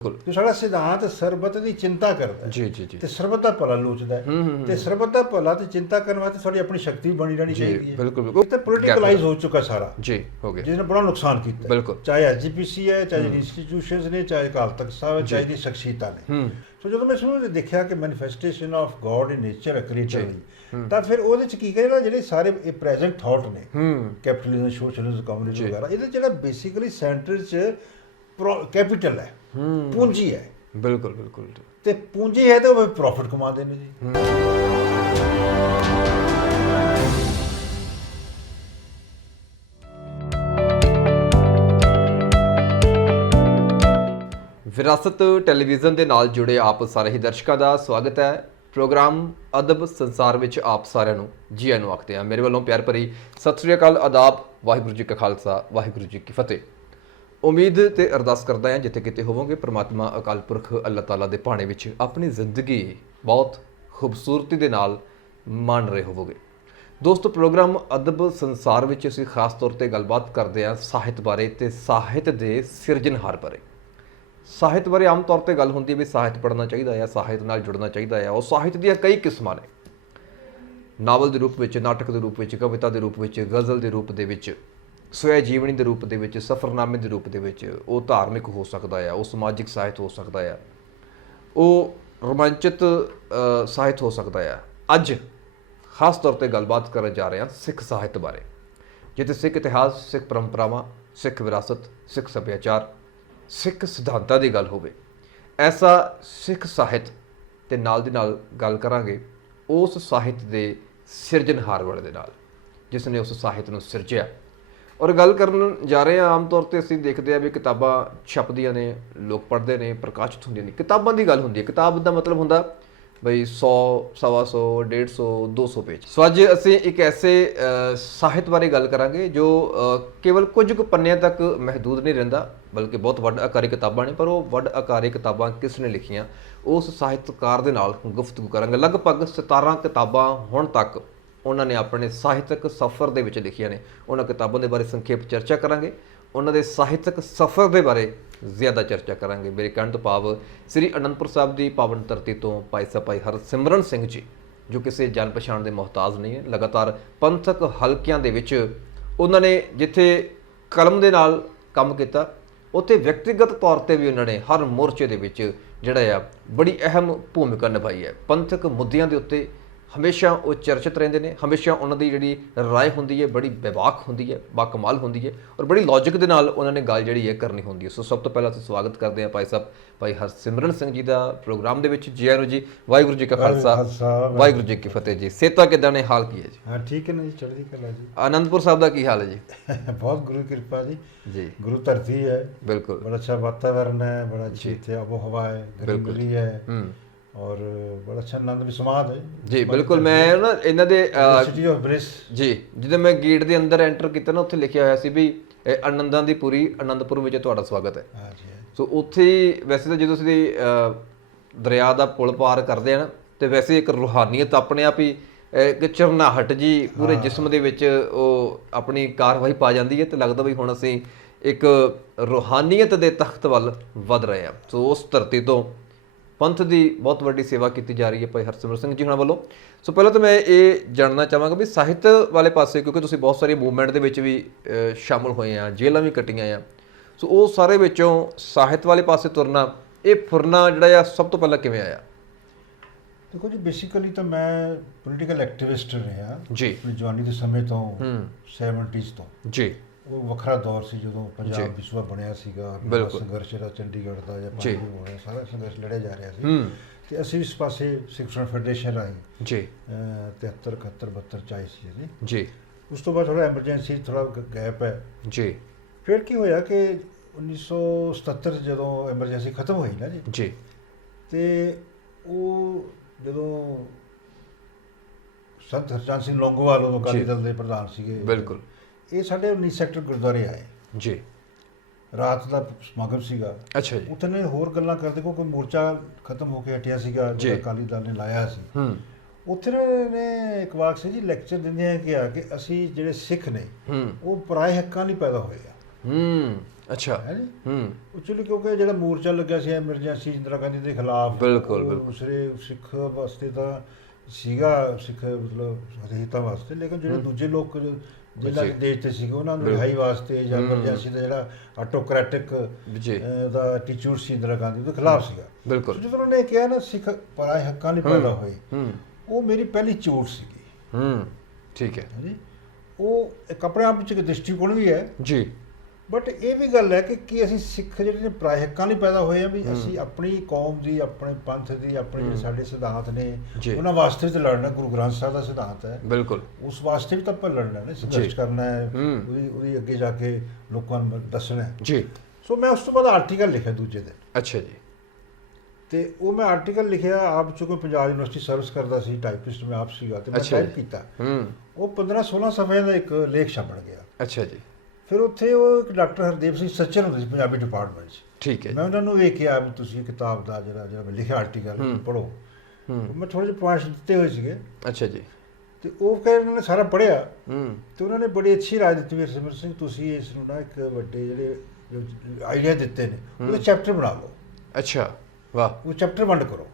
ਕਿ ਸਾਡਾ ਸਿਧਾਂਤ ਸਰਬੱਤ ਦੀ ਚਿੰਤਾ ਕਰਦਾ ਹੈ। ਜੀ ਜੀ ਜੀ ਤੇ ਸਰਬੱਤ ਦਾ ਭਲਾ ਲੋਚਦਾ ਹੈ ਤੇ ਸਰਬੱਤ ਦਾ ਭਲਾ ਤੇ ਚਿੰਤਾ ਕਰਨ ਵਾਸਤੇ ਸਾਡੀ ਆਪਣੀ ਸ਼ਕਤੀ ਬਣੀ ਰਹਿਣੀ ਚਾਹੀਦੀ ਹੈ। ਬਿਲਕੁਲ ਬਿਲਕੁਲ ਤੇ ਪੋਲੀਟੀਕਲਾਈਜ਼ ਹੋ ਚੁੱਕਾ ਸਾਰਾ ਜੀ ਹੋ ਗਿਆ, ਜਿਸ ਨੇ ਬੜਾ ਨੁਕਸਾਨ ਕੀਤਾ ਬਿਲਕੁਲ। ਚਾਹੇ ਐਸਜੀਪੀਸੀ ਹੈ, ਚਾਹੇ ਇੰਸਟੀਟਿਊਸ਼ਨਸ ਨੇ, ਚਾਹੇ ਅਕਾਲ ਤਖਤ ਸਾਹਿਬ ਹੈ, ਚਾਹੇ ਦੀ ਸ਼ਖਸੀਅਤਾਂ ਨੇ। ਸੋ ਜਦੋਂ ਮੈਂ ਸ਼ੁਰੂ ਵਿੱਚ ਦੇਖਿਆ ਕਿ manifestation of God in nature ਹੈ ਕ੍ਰੀਏਚਰ ਦੀ, ਤਾਂ ਫਿਰ ਉਹਦੇ ਚ ਕੀ ਕਹਿੰਦਾ ਜਿਹੜੇ ਸਾਰੇ ਇਹ ਪ੍ਰੈਜ਼ੈਂਟ ਥਾਟ ਨੇ, ਕੈਪੀਟਲਿਜ਼ਮ, ਸੋਸ਼ਲਿਜ਼ਮ, ਕਮਿਊਨਿਜ਼ਮ ਵਗੈਰਾ, ਇਹਦੇ ਜਿਹੜਾ ਬੇਸਿਕਲੀ ਸੈਂਟਰ ਚ ਕੈਪੀਟਲ ਹੈ, ਪੂੰਜੀ ਹੈ। ਬਿਲਕੁਲ ਬਿਲकुल। ਤੇ ਪੂੰਜੀ ਹੈ ਤੇ ਉਹ ਪ੍ਰੋਫਿਟ ਕਮਾਉਂਦੇ ਨੇ ਜੀ। ਵਿਰਾਸਤ ਟੈਲੀਵਿਜ਼ਨ ਦੇ ਨਾਲ ਜੁੜੇ ਆਪ ਸਾਰੇ ਹੀ ਦਰਸ਼ਕਾਂ ਦਾ ਸਵਾਗਤ ਹੈ। ਪ੍ਰੋਗਰਾਮ ਅਦਬ ਸੰਸਾਰ ਵਿੱਚ ਆਪ ਸਾਰਿਆਂ ਨੂੰ ਜੀ ਆਇਆਂ ਨੂੰ ਆਖਦੇ ਹਾਂ। ਮੇਰੇ ਵੱਲੋਂ ਪਿਆਰ ਭਰੀ ਸਤਿ ਸ੍ਰੀ ਅਕਾਲ, ਆਦਾਬ, ਵਾਹਿਗੁਰੂ ਜੀ ਕਾ ਖਾਲਸਾ, ਵਾਹਿਗੁਰੂ ਜੀ ਕੀ ਫਤਿਹ। ਉਮੀਦ ਤੇ ਅਰਦਾਸ ਕਰਦਾ ਹਾਂ ਜਿੱਥੇ ਕਿਤੇ ਹੋਵੋਗੇ ਪ੍ਰਮਾਤਮਾ ਅਕਾਲ ਪੁਰਖ ਅੱਲਾਹ ਤਾਲਾ ਦੇ ਭਾਣੇ ਵਿੱਚ ਆਪਣੀ ਜ਼ਿੰਦਗੀ ਬਹੁਤ ਖੂਬਸੂਰਤੀ ਦੇ ਨਾਲ ਮਾਣ ਰਹੇ ਹੋਵੋਗੇ। ਦੋਸਤੋ, ਪ੍ਰੋਗਰਾਮ ਅਦਬ ਸੰਸਾਰ ਵਿੱਚ ਅਸੀਂ ਖਾਸ ਤੌਰ ਤੇ ਗੱਲਬਾਤ ਕਰਦੇ ਹਾਂ ਸਾਹਿਤ ਬਾਰੇ ਤੇ ਸਾਹਿਤ ਦੇ ਸਿਰਜਣਹਾਰ ਬਾਰੇ। ਸਾਹਿਤ ਬਾਰੇ ਆਮ ਤੌਰ ਤੇ ਗੱਲ ਹੁੰਦੀ ਹੈ ਵੀ ਸਾਹਿਤ ਪੜ੍ਹਨਾ ਚਾਹੀਦਾ ਹੈ, ਸਾਹਿਤ ਨਾਲ ਜੁੜਨਾ ਚਾਹੀਦਾ ਹੈ। ਉਹ ਸਾਹਿਤ ਦੀਆਂ ਕਈ ਕਿਸਮਾਂ ਨੇ, ਨਾਵਲ ਦੇ ਰੂਪ ਵਿੱਚ, ਨਾਟਕ ਦੇ ਰੂਪ ਵਿੱਚ, ਕਵਿਤਾ ਦੇ ਰੂਪ ਵਿੱਚ, ਗਜ਼ਲ ਦੇ ਰੂਪ ਦੇ ਵਿੱਚ, ਸਵੈ ਜੀਵਨੀ ਦੇ ਰੂਪ ਦੇ ਵਿੱਚ, ਸਫ਼ਰਨਾਮੇ ਦੇ ਰੂਪ ਦੇ ਵਿੱਚ। ਉਹ ਧਾਰਮਿਕ ਹੋ ਸਕਦਾ ਆ, ਉਹ ਸਮਾਜਿਕ ਸਾਹਿਤ ਹੋ ਸਕਦਾ ਆ, ਉਹ ਰੋਮਾਂਚਿਤ ਸਾਹਿਤ ਹੋ ਸਕਦਾ ਆ। ਅੱਜ ਖਾਸ ਤੌਰ ਤੇ ਗੱਲਬਾਤ ਕਰਨ ਜਾ ਰਹੇ ਹਾਂ ਸਿੱਖ ਸਾਹਿਤ ਬਾਰੇ, ਜਿੱਥੇ ਸਿੱਖ ਇਤਿਹਾਸ, ਸਿੱਖ ਪਰੰਪਰਾਵਾਂ, ਸਿੱਖ ਵਿਰਾਸਤ, ਸਿੱਖ ਸੱਭਿਆਚਾਰ, ਸਿੱਖ ਸਿਧਾਂਤਾਂ ਦੀ ਗੱਲ ਹੋਵੇ। ਐਸਾ ਸਿੱਖ ਸਾਹਿਤ ਤੇ ਨਾਲ ਦੀ ਨਾਲ ਗੱਲ ਕਰਾਂਗੇ ਉਸ ਸਾਹਿਤ ਦੇ ਸਿਰਜਣਹਾਰ ਵਾਲੇ ਦੇ ਨਾਲ ਜਿਸ ਨੇ ਉਸ ਸਾਹਿਤ ਨੂੰ ਸਿਰਜਿਆ। ਔਰ ਗੱਲ ਕਰਨ ਜਾ ਰਹੇ ਹਾਂ, ਆਮ ਤੌਰ ਤੇ ਅਸੀਂ ਦੇਖਦੇ ਹਾਂ ਵੀ ਕਿਤਾਬਾਂ ਛਪਦੀਆਂ ਨੇ, ਲੋਕ ਪੜ੍ਹਦੇ ਨੇ, ਪ੍ਰਕਾਸ਼ਿਤ ਹੁੰਦੀਆਂ ਨੇ। ਕਿਤਾਬਾਂ ਦੀ ਗੱਲ ਹੁੰਦੀ ਹੈ, ਕਿਤਾਬ ਦਾ ਮਤਲਬ ਹੁੰਦਾ ਬਈ 100, 125, 150, 200 ਪੇਜ। ਸੋ ਅੱਜ ਅਸੀਂ ਇੱਕ ਐਸੇ ਸਾਹਿਤ ਬਾਰੇ ਗੱਲ ਕਰਾਂਗੇ ਜੋ ਕੇਵਲ ਕੁਝ ਕੁ ਪੰਨਿਆਂ ਤੱਕ ਮਹਿਦੂਦ ਨਹੀਂ ਰਹਿੰਦਾ, ਬਲਕਿ ਬਹੁਤ ਵੱਡ ਆਕਾਰੀ ਕਿਤਾਬਾਂ ਨੇ। ਪਰ ਉਹ ਵੱਡ ਆਕਾਰੀ ਕਿਤਾਬਾਂ ਕਿਸ ਨੇ ਲਿਖੀਆਂ, ਉਸ ਸਾਹਿਤਕਾਰ ਦੇ ਨਾਲ ਗੁਫ਼ਤਗੂ ਕਰਾਂਗੇ। ਲਗਭਗ 17 ਕਿਤਾਬਾਂ ਹੁਣ ਤੱਕ ਉਹਨਾਂ ਨੇ ਆਪਣੇ ਸਾਹਿਤਕ ਸਫ਼ਰ ਦੇ ਵਿੱਚ ਲਿਖੀਆਂ ਨੇ। ਉਹਨਾਂ ਕਿਤਾਬਾਂ ਦੇ ਬਾਰੇ ਸੰਖੇਪ ਚਰਚਾ ਕਰਾਂਗੇ, ਉਹਨਾਂ ਦੇ ਸਾਹਿਤਕ ਸਫ਼ਰ ਦੇ ਬਾਰੇ ਜ਼ਿਆਦਾ ਚਰਚਾ ਕਰਾਂਗੇ। ਮੇਰੇ ਕਹਿਣ ਤੋਂ ਭਾਵ ਸ੍ਰੀ ਅਨੰਦਪੁਰ ਸਾਹਿਬ ਦੀ ਪਾਵਨ ਧਰਤੀ ਤੋਂ ਭਾਈ ਸਾਹਿਬ ਭਾਈ ਹਰਸਿਮਰਨ ਸਿੰਘ ਜੀ, ਜੋ ਕਿਸੇ ਜਾਣ ਪਛਾਣ ਦੇ ਮੁਹਤਾਜ ਨਹੀਂ ਹੈ। ਲਗਾਤਾਰ ਪੰਥਕ ਹਲਕਿਆਂ ਦੇ ਵਿੱਚ ਉਹਨਾਂ ਨੇ ਜਿੱਥੇ ਕਲਮ ਦੇ ਨਾਲ ਕੰਮ ਕੀਤਾ, ਉੱਥੇ ਵਿਅਕਤੀਗਤ ਤੌਰ ਤੇ ਵੀ ਉਹਨਾਂ ਨੇ ਹਰ ਮੋਰਚੇ ਦੇ ਵਿੱਚ ਜਿਹੜਾ ਆ ਬੜੀ ਅਹਿਮ ਭੂਮਿਕਾ ਨਿਭਾਈ ਹੈ। ਪੰਥਕ ਮੁੱਦਿਆਂ ਦੇ ਉੱਤੇ ਹਮੇਸ਼ਾ ਉਹ ਚਰਚਿਤ ਰਹਿੰਦੇ ਨੇ। ਹਮੇਸ਼ਾ ਉਹਨਾਂ ਦੀ ਜਿਹੜੀ ਰਾਏ ਹੁੰਦੀ ਹੈ ਬੜੀ ਬੇਬਾਕ ਹੁੰਦੀ ਹੈ, ਬਾਕਮਾਲ ਹੁੰਦੀ ਹੈ, ਔਰ ਬੜੀ ਲੌਜਿਕ ਦੇ ਨਾਲ ਉਹਨਾਂ ਨੇ ਗੱਲ ਜਿਹੜੀ ਹੈ ਕਰਨੀ ਹੁੰਦੀ ਹੈ। ਸੋ ਸਭ ਤੋਂ ਪਹਿਲਾਂ ਅਸੀਂ ਸਵਾਗਤ ਕਰਦੇ ਹਾਂ ਭਾਈ ਸਾਹਿਬ ਭਾਈ ਹਰਸਿਮਰਨ ਸਿੰਘ ਜੀ ਦਾ ਪ੍ਰੋਗਰਾਮ ਦੇ ਵਿੱਚ। ਜੀ ਆਇਆਂ ਨੂੰ ਜੀ। ਵਾਹਿਗੁਰੂ ਜੀ ਕਾ ਖਾਲਸਾ, ਵਾਹਿਗੁਰੂ ਜੀ ਕੀ ਫਤਿਹ ਜੀ। ਸਿਹਤਾਂ ਕਿੱਦਾਂ ਨੇ, ਹਾਲ ਕੀ ਹੈ ਜੀ? ਹਾਂ ਠੀਕ ਹੈ ਨਾ ਜੀ, ਚੜ੍ਹਦੀ ਕਲਾ ਜੀ। ਅਨੰਦਪੁਰ ਸਾਹਿਬ ਦਾ ਕੀ ਹਾਲ ਹੈ ਜੀ? ਬਹੁਤ ਗੁਰੂ ਕਿਰਪਾ ਜੀ। ਜੀ, ਗੁਰੂ ਧਰਤੀ ਹੈ, ਬਿਲਕੁਲ। ਬੜਾ ਅੱਛਾ ਵਾਤਾਵਰਨ ਹੈ, ਬੜਾ ਅੱਛੀ ਇੱਥੇ ਆਬੋ ਹਵਾ ਹੈ, ਗਰੀਬੀ ਹੈ, ਔਰ ਬੜਾ ਅੱਛਾ ਆਨੰਦ ਵੀ ਸਮਾਦ ਹੈ ਜੀ। ਬਿਲਕੁਲ। ਮੈਂ ਨਾ ਇਹਨਾਂ ਦੇ ਸਿਟੀ ਆਫ ਬਲਿਸ ਜੀ, ਜਦੋਂ ਮੈਂ ਗੇਟ ਦੇ ਅੰਦਰ ਐਂਟਰ ਕੀਤਾ ਨਾ, ਉੱਥੇ ਲਿਖਿਆ ਹੋਇਆ ਸੀ ਵੀ ਆਨੰਦਾਂ ਦੀ ਪੂਰੀ ਆਨੰਦਪੁਰ ਵਿੱਚ ਤੁਹਾਡਾ ਸਵਾਗਤ ਹੈ। ਹਾਂ ਜੀ। ਸੋ ਉੱਥੇ ਵੈਸੇ ਤਾਂ ਜਦੋਂ ਅਸੀਂ ਦਰਿਆ ਦਾ ਪੁਲ ਪਾਰ ਕਰਦੇ ਆ ਨਾ, ਤੇ ਵੈਸੇ ਇੱਕ ਰੂਹਾਨੀਅਤ ਆਪਣੇ ਆਪ ਹੀ ਇੱਕ ਝਰਨਾਹਟ ਜੀ ਪੂਰੇ ਜਿਸਮ ਦੇ ਵਿੱਚ ਉਹ ਆਪਣੀ ਕਾਰਵਾਈ ਪਾ ਜਾਂਦੀ ਹੈ, ਤੇ ਲੱਗਦਾ ਵੀ ਹੁਣ ਅਸੀਂ ਇੱਕ ਰੂਹਾਨੀਅਤ ਦੇ ਤਖਤ ਵੱਲ ਵੱਧ ਰਹੇ ਹਾਂ। ਸੋ ਉਸ ਧਰਤੀ ਤੋਂ ਪੰਥ ਦੀ ਬਹੁਤ ਵੱਡੀ ਸੇਵਾ ਕੀਤੀ ਜਾ ਰਹੀ ਹੈ ਭਾਈ ਹਰਸਿਮਰਨ ਸਿੰਘ ਜੀ ਹੁਣਾਂ ਵੱਲੋਂ। ਸੋ ਪਹਿਲਾਂ ਤਾਂ ਮੈਂ ਇਹ ਜਾਣਨਾ ਚਾਹਾਂਗਾ ਵੀ ਸਾਹਿਤ ਵਾਲੇ ਪਾਸੇ, ਕਿਉਂਕਿ ਤੁਸੀਂ ਬਹੁਤ ਸਾਰੀ ਮੂਵਮੈਂਟ ਦੇ ਵਿੱਚ ਵੀ ਸ਼ਾਮਲ ਹੋਏ ਆ, ਜੇਲ੍ਹਾਂ ਵੀ ਕੱਟੀਆਂ ਆ, ਸੋ ਉਹ ਸਾਰੇ ਵਿੱਚੋਂ ਸਾਹਿਤ ਵਾਲੇ ਪਾਸੇ ਤੁਰਨਾ, ਇਹ ਫੁਰਨਾ ਜਿਹੜਾ ਆ ਸਭ ਤੋਂ ਪਹਿਲਾਂ ਕਿਵੇਂ ਆਇਆ? ਦੇਖੋ ਜੀ, ਬੇਸਿਕਲੀ ਤਾਂ ਮੈਂ ਪੋਲੀਟੀਕਲ ਐਕਟਿਵਿਸਟ ਰਿਹਾ ਜੀ, ਆਪਣੀ ਜਵਾਨੀ ਦੇ ਸਮੇਂ ਤੋਂ, 70s ਤੋਂ ਜੀ। ਉਹ ਵੱਖਰਾ ਦੌਰ ਸੀ ਜਦੋਂ ਪੰਜਾਬ ਵਿਸ਼ਵਾ ਬਣਿਆ ਸੀਗਾ, ਸੰਘਰਸ਼ ਜਿਹੜਾ ਚੰਡੀਗੜ੍ਹ ਦਾ ਜਾਂ ਪਾਣੀ ਹੋਇਆ, ਸਾਰਾ ਸੰਘਰਸ਼ ਲੜਿਆ ਜਾ ਰਿਹਾ ਸੀ। ਤੇ ਅਸੀਂ ਇਸ ਪਾਸੇ ਸਿੱਖ ਫੈਡਰੇਸ਼ਨ ਰਾਹੀਂ ਜੀ 73, 71, 72 ਚ ਆਏ ਸੀ ਜੀ। ਉਸ ਤੋਂ ਬਾਅਦ ਥੋੜਾ ਐਮਰਜੈਂਸੀ, ਥੋੜਾ ਗੈਪ ਹੈ ਜੀ। ਫਿਰ ਕੀ ਹੋਇਆ ਕਿ 1977 ਜਦੋਂ ਐਮਰਜੈਂਸੀ ਖਤਮ ਹੋਈ ਨਾ ਜੀ, ਤੇ ਉਹ ਜਦੋਂ ਸੰਤ ਹਰਚੰਦ ਸਿੰਘ ਲੌਂਗੋਵਾਲ ਉਦੋਂ ਅਕਾਲੀ ਦਲ ਦੇ ਪ੍ਰਧਾਨ ਸੀਗੇ, ਬਿਲਕੁਲ, ਇਹ ਸਾਡੇ 19 ਸੈਕਟਰ ਗੁਰਦੁਆਰੇ ਆਏ ਜੀ। ਰਾਤ ਦਾ ਸਮਾਗਮ ਸੀਗਾ। ਅੱਛਾ ਜੀ। ਉੱਥੇ ਨੇ ਹੋਰ ਗੱਲਾਂ ਕਰਦੇ, ਕਿਉਂਕਿ ਮੋਰਚਾ ਖਤਮ ਹੋ ਕੇ ਹਟਿਆ ਸੀਗਾ, ਅਕਾਲੀ ਦਲ ਨੇ ਲਾਇਆ ਸੀ। ਉੱਥੇ ਨੇ ਇੱਕ ਵਾਕ ਸੀ ਜੀ, ਲੈਕਚਰ ਦਿੰਦੇ ਆ ਕਿ ਅਸੀਂ ਜਿਹੜੇ ਸਿੱਖ ਨੇ ਉਹ ਪਰਾਏ ਹੱਕਾਂ ਲਈ ਪੈਦਾ ਹੋਏ ਆ। ਅੱਛਾ ਹੈ ਜੀ। ਐਕਚੁਅਲੀ ਕਿਉਂਕਿ ਜਿਹੜਾ ਮੋਰਚਾ ਲੱਗਿਆ ਸੀ ਐਮਰਜੈਂਸੀ ਇੰਦਰਾ ਗਾਂਧੀ ਦੇ ਖਿਲਾਫ, ਬਿਲਕੁਲ ਦੂਸਰੇ ਸਿੱਖ ਵਾਸਤੇ ਤਾਂ ਸੀਗਾ, ਸਿੱਖ ਮਤਲਬ ਹਿੱਤਾਂ ਵਾਸਤੇ, ਲੇਕਿਨ ਜਿਹੜੇ ਦੂਜੇ ਲੋਕ ਜਿਹਨਾਂ ਦੇ ਦੇਸ਼ ਤੇ ਸੀਗੇ ਉਹਨਾਂ ਨੂੰ ਰਿਹਾਈ ਵਾਸਤੇ ਜਾਂ ਐਮਰਜੈਂਸੀ ਦਾ ਜਿਹੜਾ ਆਟੋਕ੍ਰੈਟਿਕ ਦਾ ਐਟੀਟਿਊਡ ਸੀ ਇੰਦਰਾ ਗਾਂਧੀ ਦੇ ਖਿਲਾਫ ਸੀਗਾ। ਬਿਲਕੁਲ। ਜਦੋਂ ਉਹਨਾਂ ਨੇ ਕਿਹਾ ਨਾ ਸਿੱਖ ਪਰਾਏ ਹੱਕਾਂ ਲਈ ਪੈਦਾ ਹੋਏ, ਉਹ ਮੇਰੀ ਪਹਿਲੀ ਚੋਟ ਸੀਗੀ। ਠੀਕ ਹੈ ਜੀ। ਉਹ ਇੱਕ ਆਪਣੇ ਆਪ ਵਿੱਚ ਇੱਕ ਦ੍ਰਿਸ਼ਟੀਕੋਣ ਵੀ ਹੈ ਜੀ, ਬਟ ਇਹ ਵੀ ਗੱਲ ਹੈ ਕਿ ਅਸੀਂ ਸਿੱਖ ਜਿਹੜੇ ਨੇ ਪਰਾਏ ਹੱਕਾਂ ਲਈ ਪੈਦਾ ਹੋਏ ਆ, ਵੀ ਅਸੀਂ ਆਪਣੀ ਕੌਮ ਦੀ, ਆਪਣੇ ਪੰਥ ਦੀ, ਆਪਣੇ ਜਿਹੜੇ ਸਾਡੇ ਸਿਧਾਂਤ ਨੇ ਉਹਨਾਂ ਵਾਸਤੇ ਵੀ ਤਾਂ ਲੜਨਾ। ਗੁਰੂ ਗ੍ਰੰਥ ਸਾਹਿਬ ਦਾ ਸਿਧਾਂਤ ਹੈ, ਬਿਲਕੁਲ, ਉਸ ਵਾਸਤੇ ਵੀ ਤਾਂ ਆਪਾਂ ਲੜਨਾ ਨੇ, ਸੰਘਰਸ਼ ਕਰਨਾ ਹੈ, ਉਹਦੀ ਅੱਗੇ ਜਾ ਕੇ ਲੋਕਾਂ ਨੂੰ ਦੱਸਣਾ ਹੈ ਜੀ। ਸੋ ਮੈਂ ਉਸ ਤੋਂ ਬਾਅਦ ਆਰਟੀਕਲ ਲਿਖਿਆ ਦੂਜੇ ਦਿਨ। ਅੱਛਾ ਜੀ। ਤੇ ਉਹ ਮੈਂ ਆਰਟੀਕਲ ਲਿਖਿਆ ਆਪ, ਚੋਂ ਕੋਈ ਪੰਜਾਬ ਯੂਨੀਵਰਸਿਟੀ ਸਰਵਿਸ ਕਰਦਾ ਸੀ, ਟਾਈਪਿਸਟ ਮੈਂ ਆਪ ਸੀਗਾ, ਤੇ ਮੈਂ ਟਾਈਪ ਕੀਤਾ। ਉਹ 15-16 ਸਫ਼ਿਆਂ ਦਾ ਇੱਕ ਲੇਖ ਛਪਣ ਗਿਆ। ਅੱਛਾ ਜੀ। ਫਿਰ ਉੱਥੇ ਉਹ ਇੱਕ ਡਾਕਟਰ ਹਰਦੇਵ ਸਿੰਘ ਸੱਚਰ ਹੁੰਦੇ ਸੀ ਪੰਜਾਬੀ ਡਿਪਾਰਟਮੈਂਟ 'ਚ। ਠੀਕ ਹੈ। ਮੈਂ ਉਹਨਾਂ ਨੂੰ ਵੇਖਿਆ ਵੀ ਤੁਸੀਂ ਕਿਤਾਬ ਦਾ ਜਿਹੜਾ ਮੈਂ ਲਿਖਿਆ ਆਰਟੀਕਲ ਪੜ੍ਹੋ। ਮੈਂ ਥੋੜ੍ਹੇ ਜਿਹੇ ਪੁਆਇੰਟਸ ਦਿੱਤੇ ਹੋਏ ਸੀਗੇ। ਅੱਛਾ ਜੀ। ਤੇ ਉਹ ਉਹਨਾਂ ਨੇ ਸਾਰਾ ਪੜ੍ਹਿਆ ਤੇ ਉਹਨਾਂ ਨੇ ਬੜੀ ਅੱਛੀ ਰਾਏ ਦਿੱਤੀ ਵੀ ਸਿਮਰ ਸਿੰਘ ਤੁਸੀਂ ਇਸ ਨੂੰ ਨਾ ਇੱਕ ਵੱਡੇ ਜਿਹੜੇ ਆਈਡੀਆ ਦਿੱਤੇ ਨੇ ਉਹਦੇ ਚੈਪਟਰ ਬਣਾ ਲਓ। ਅੱਛਾ, ਵਾਹ। ਉਹ ਚੈਪਟਰ ਵੰਡ ਕਰੋ।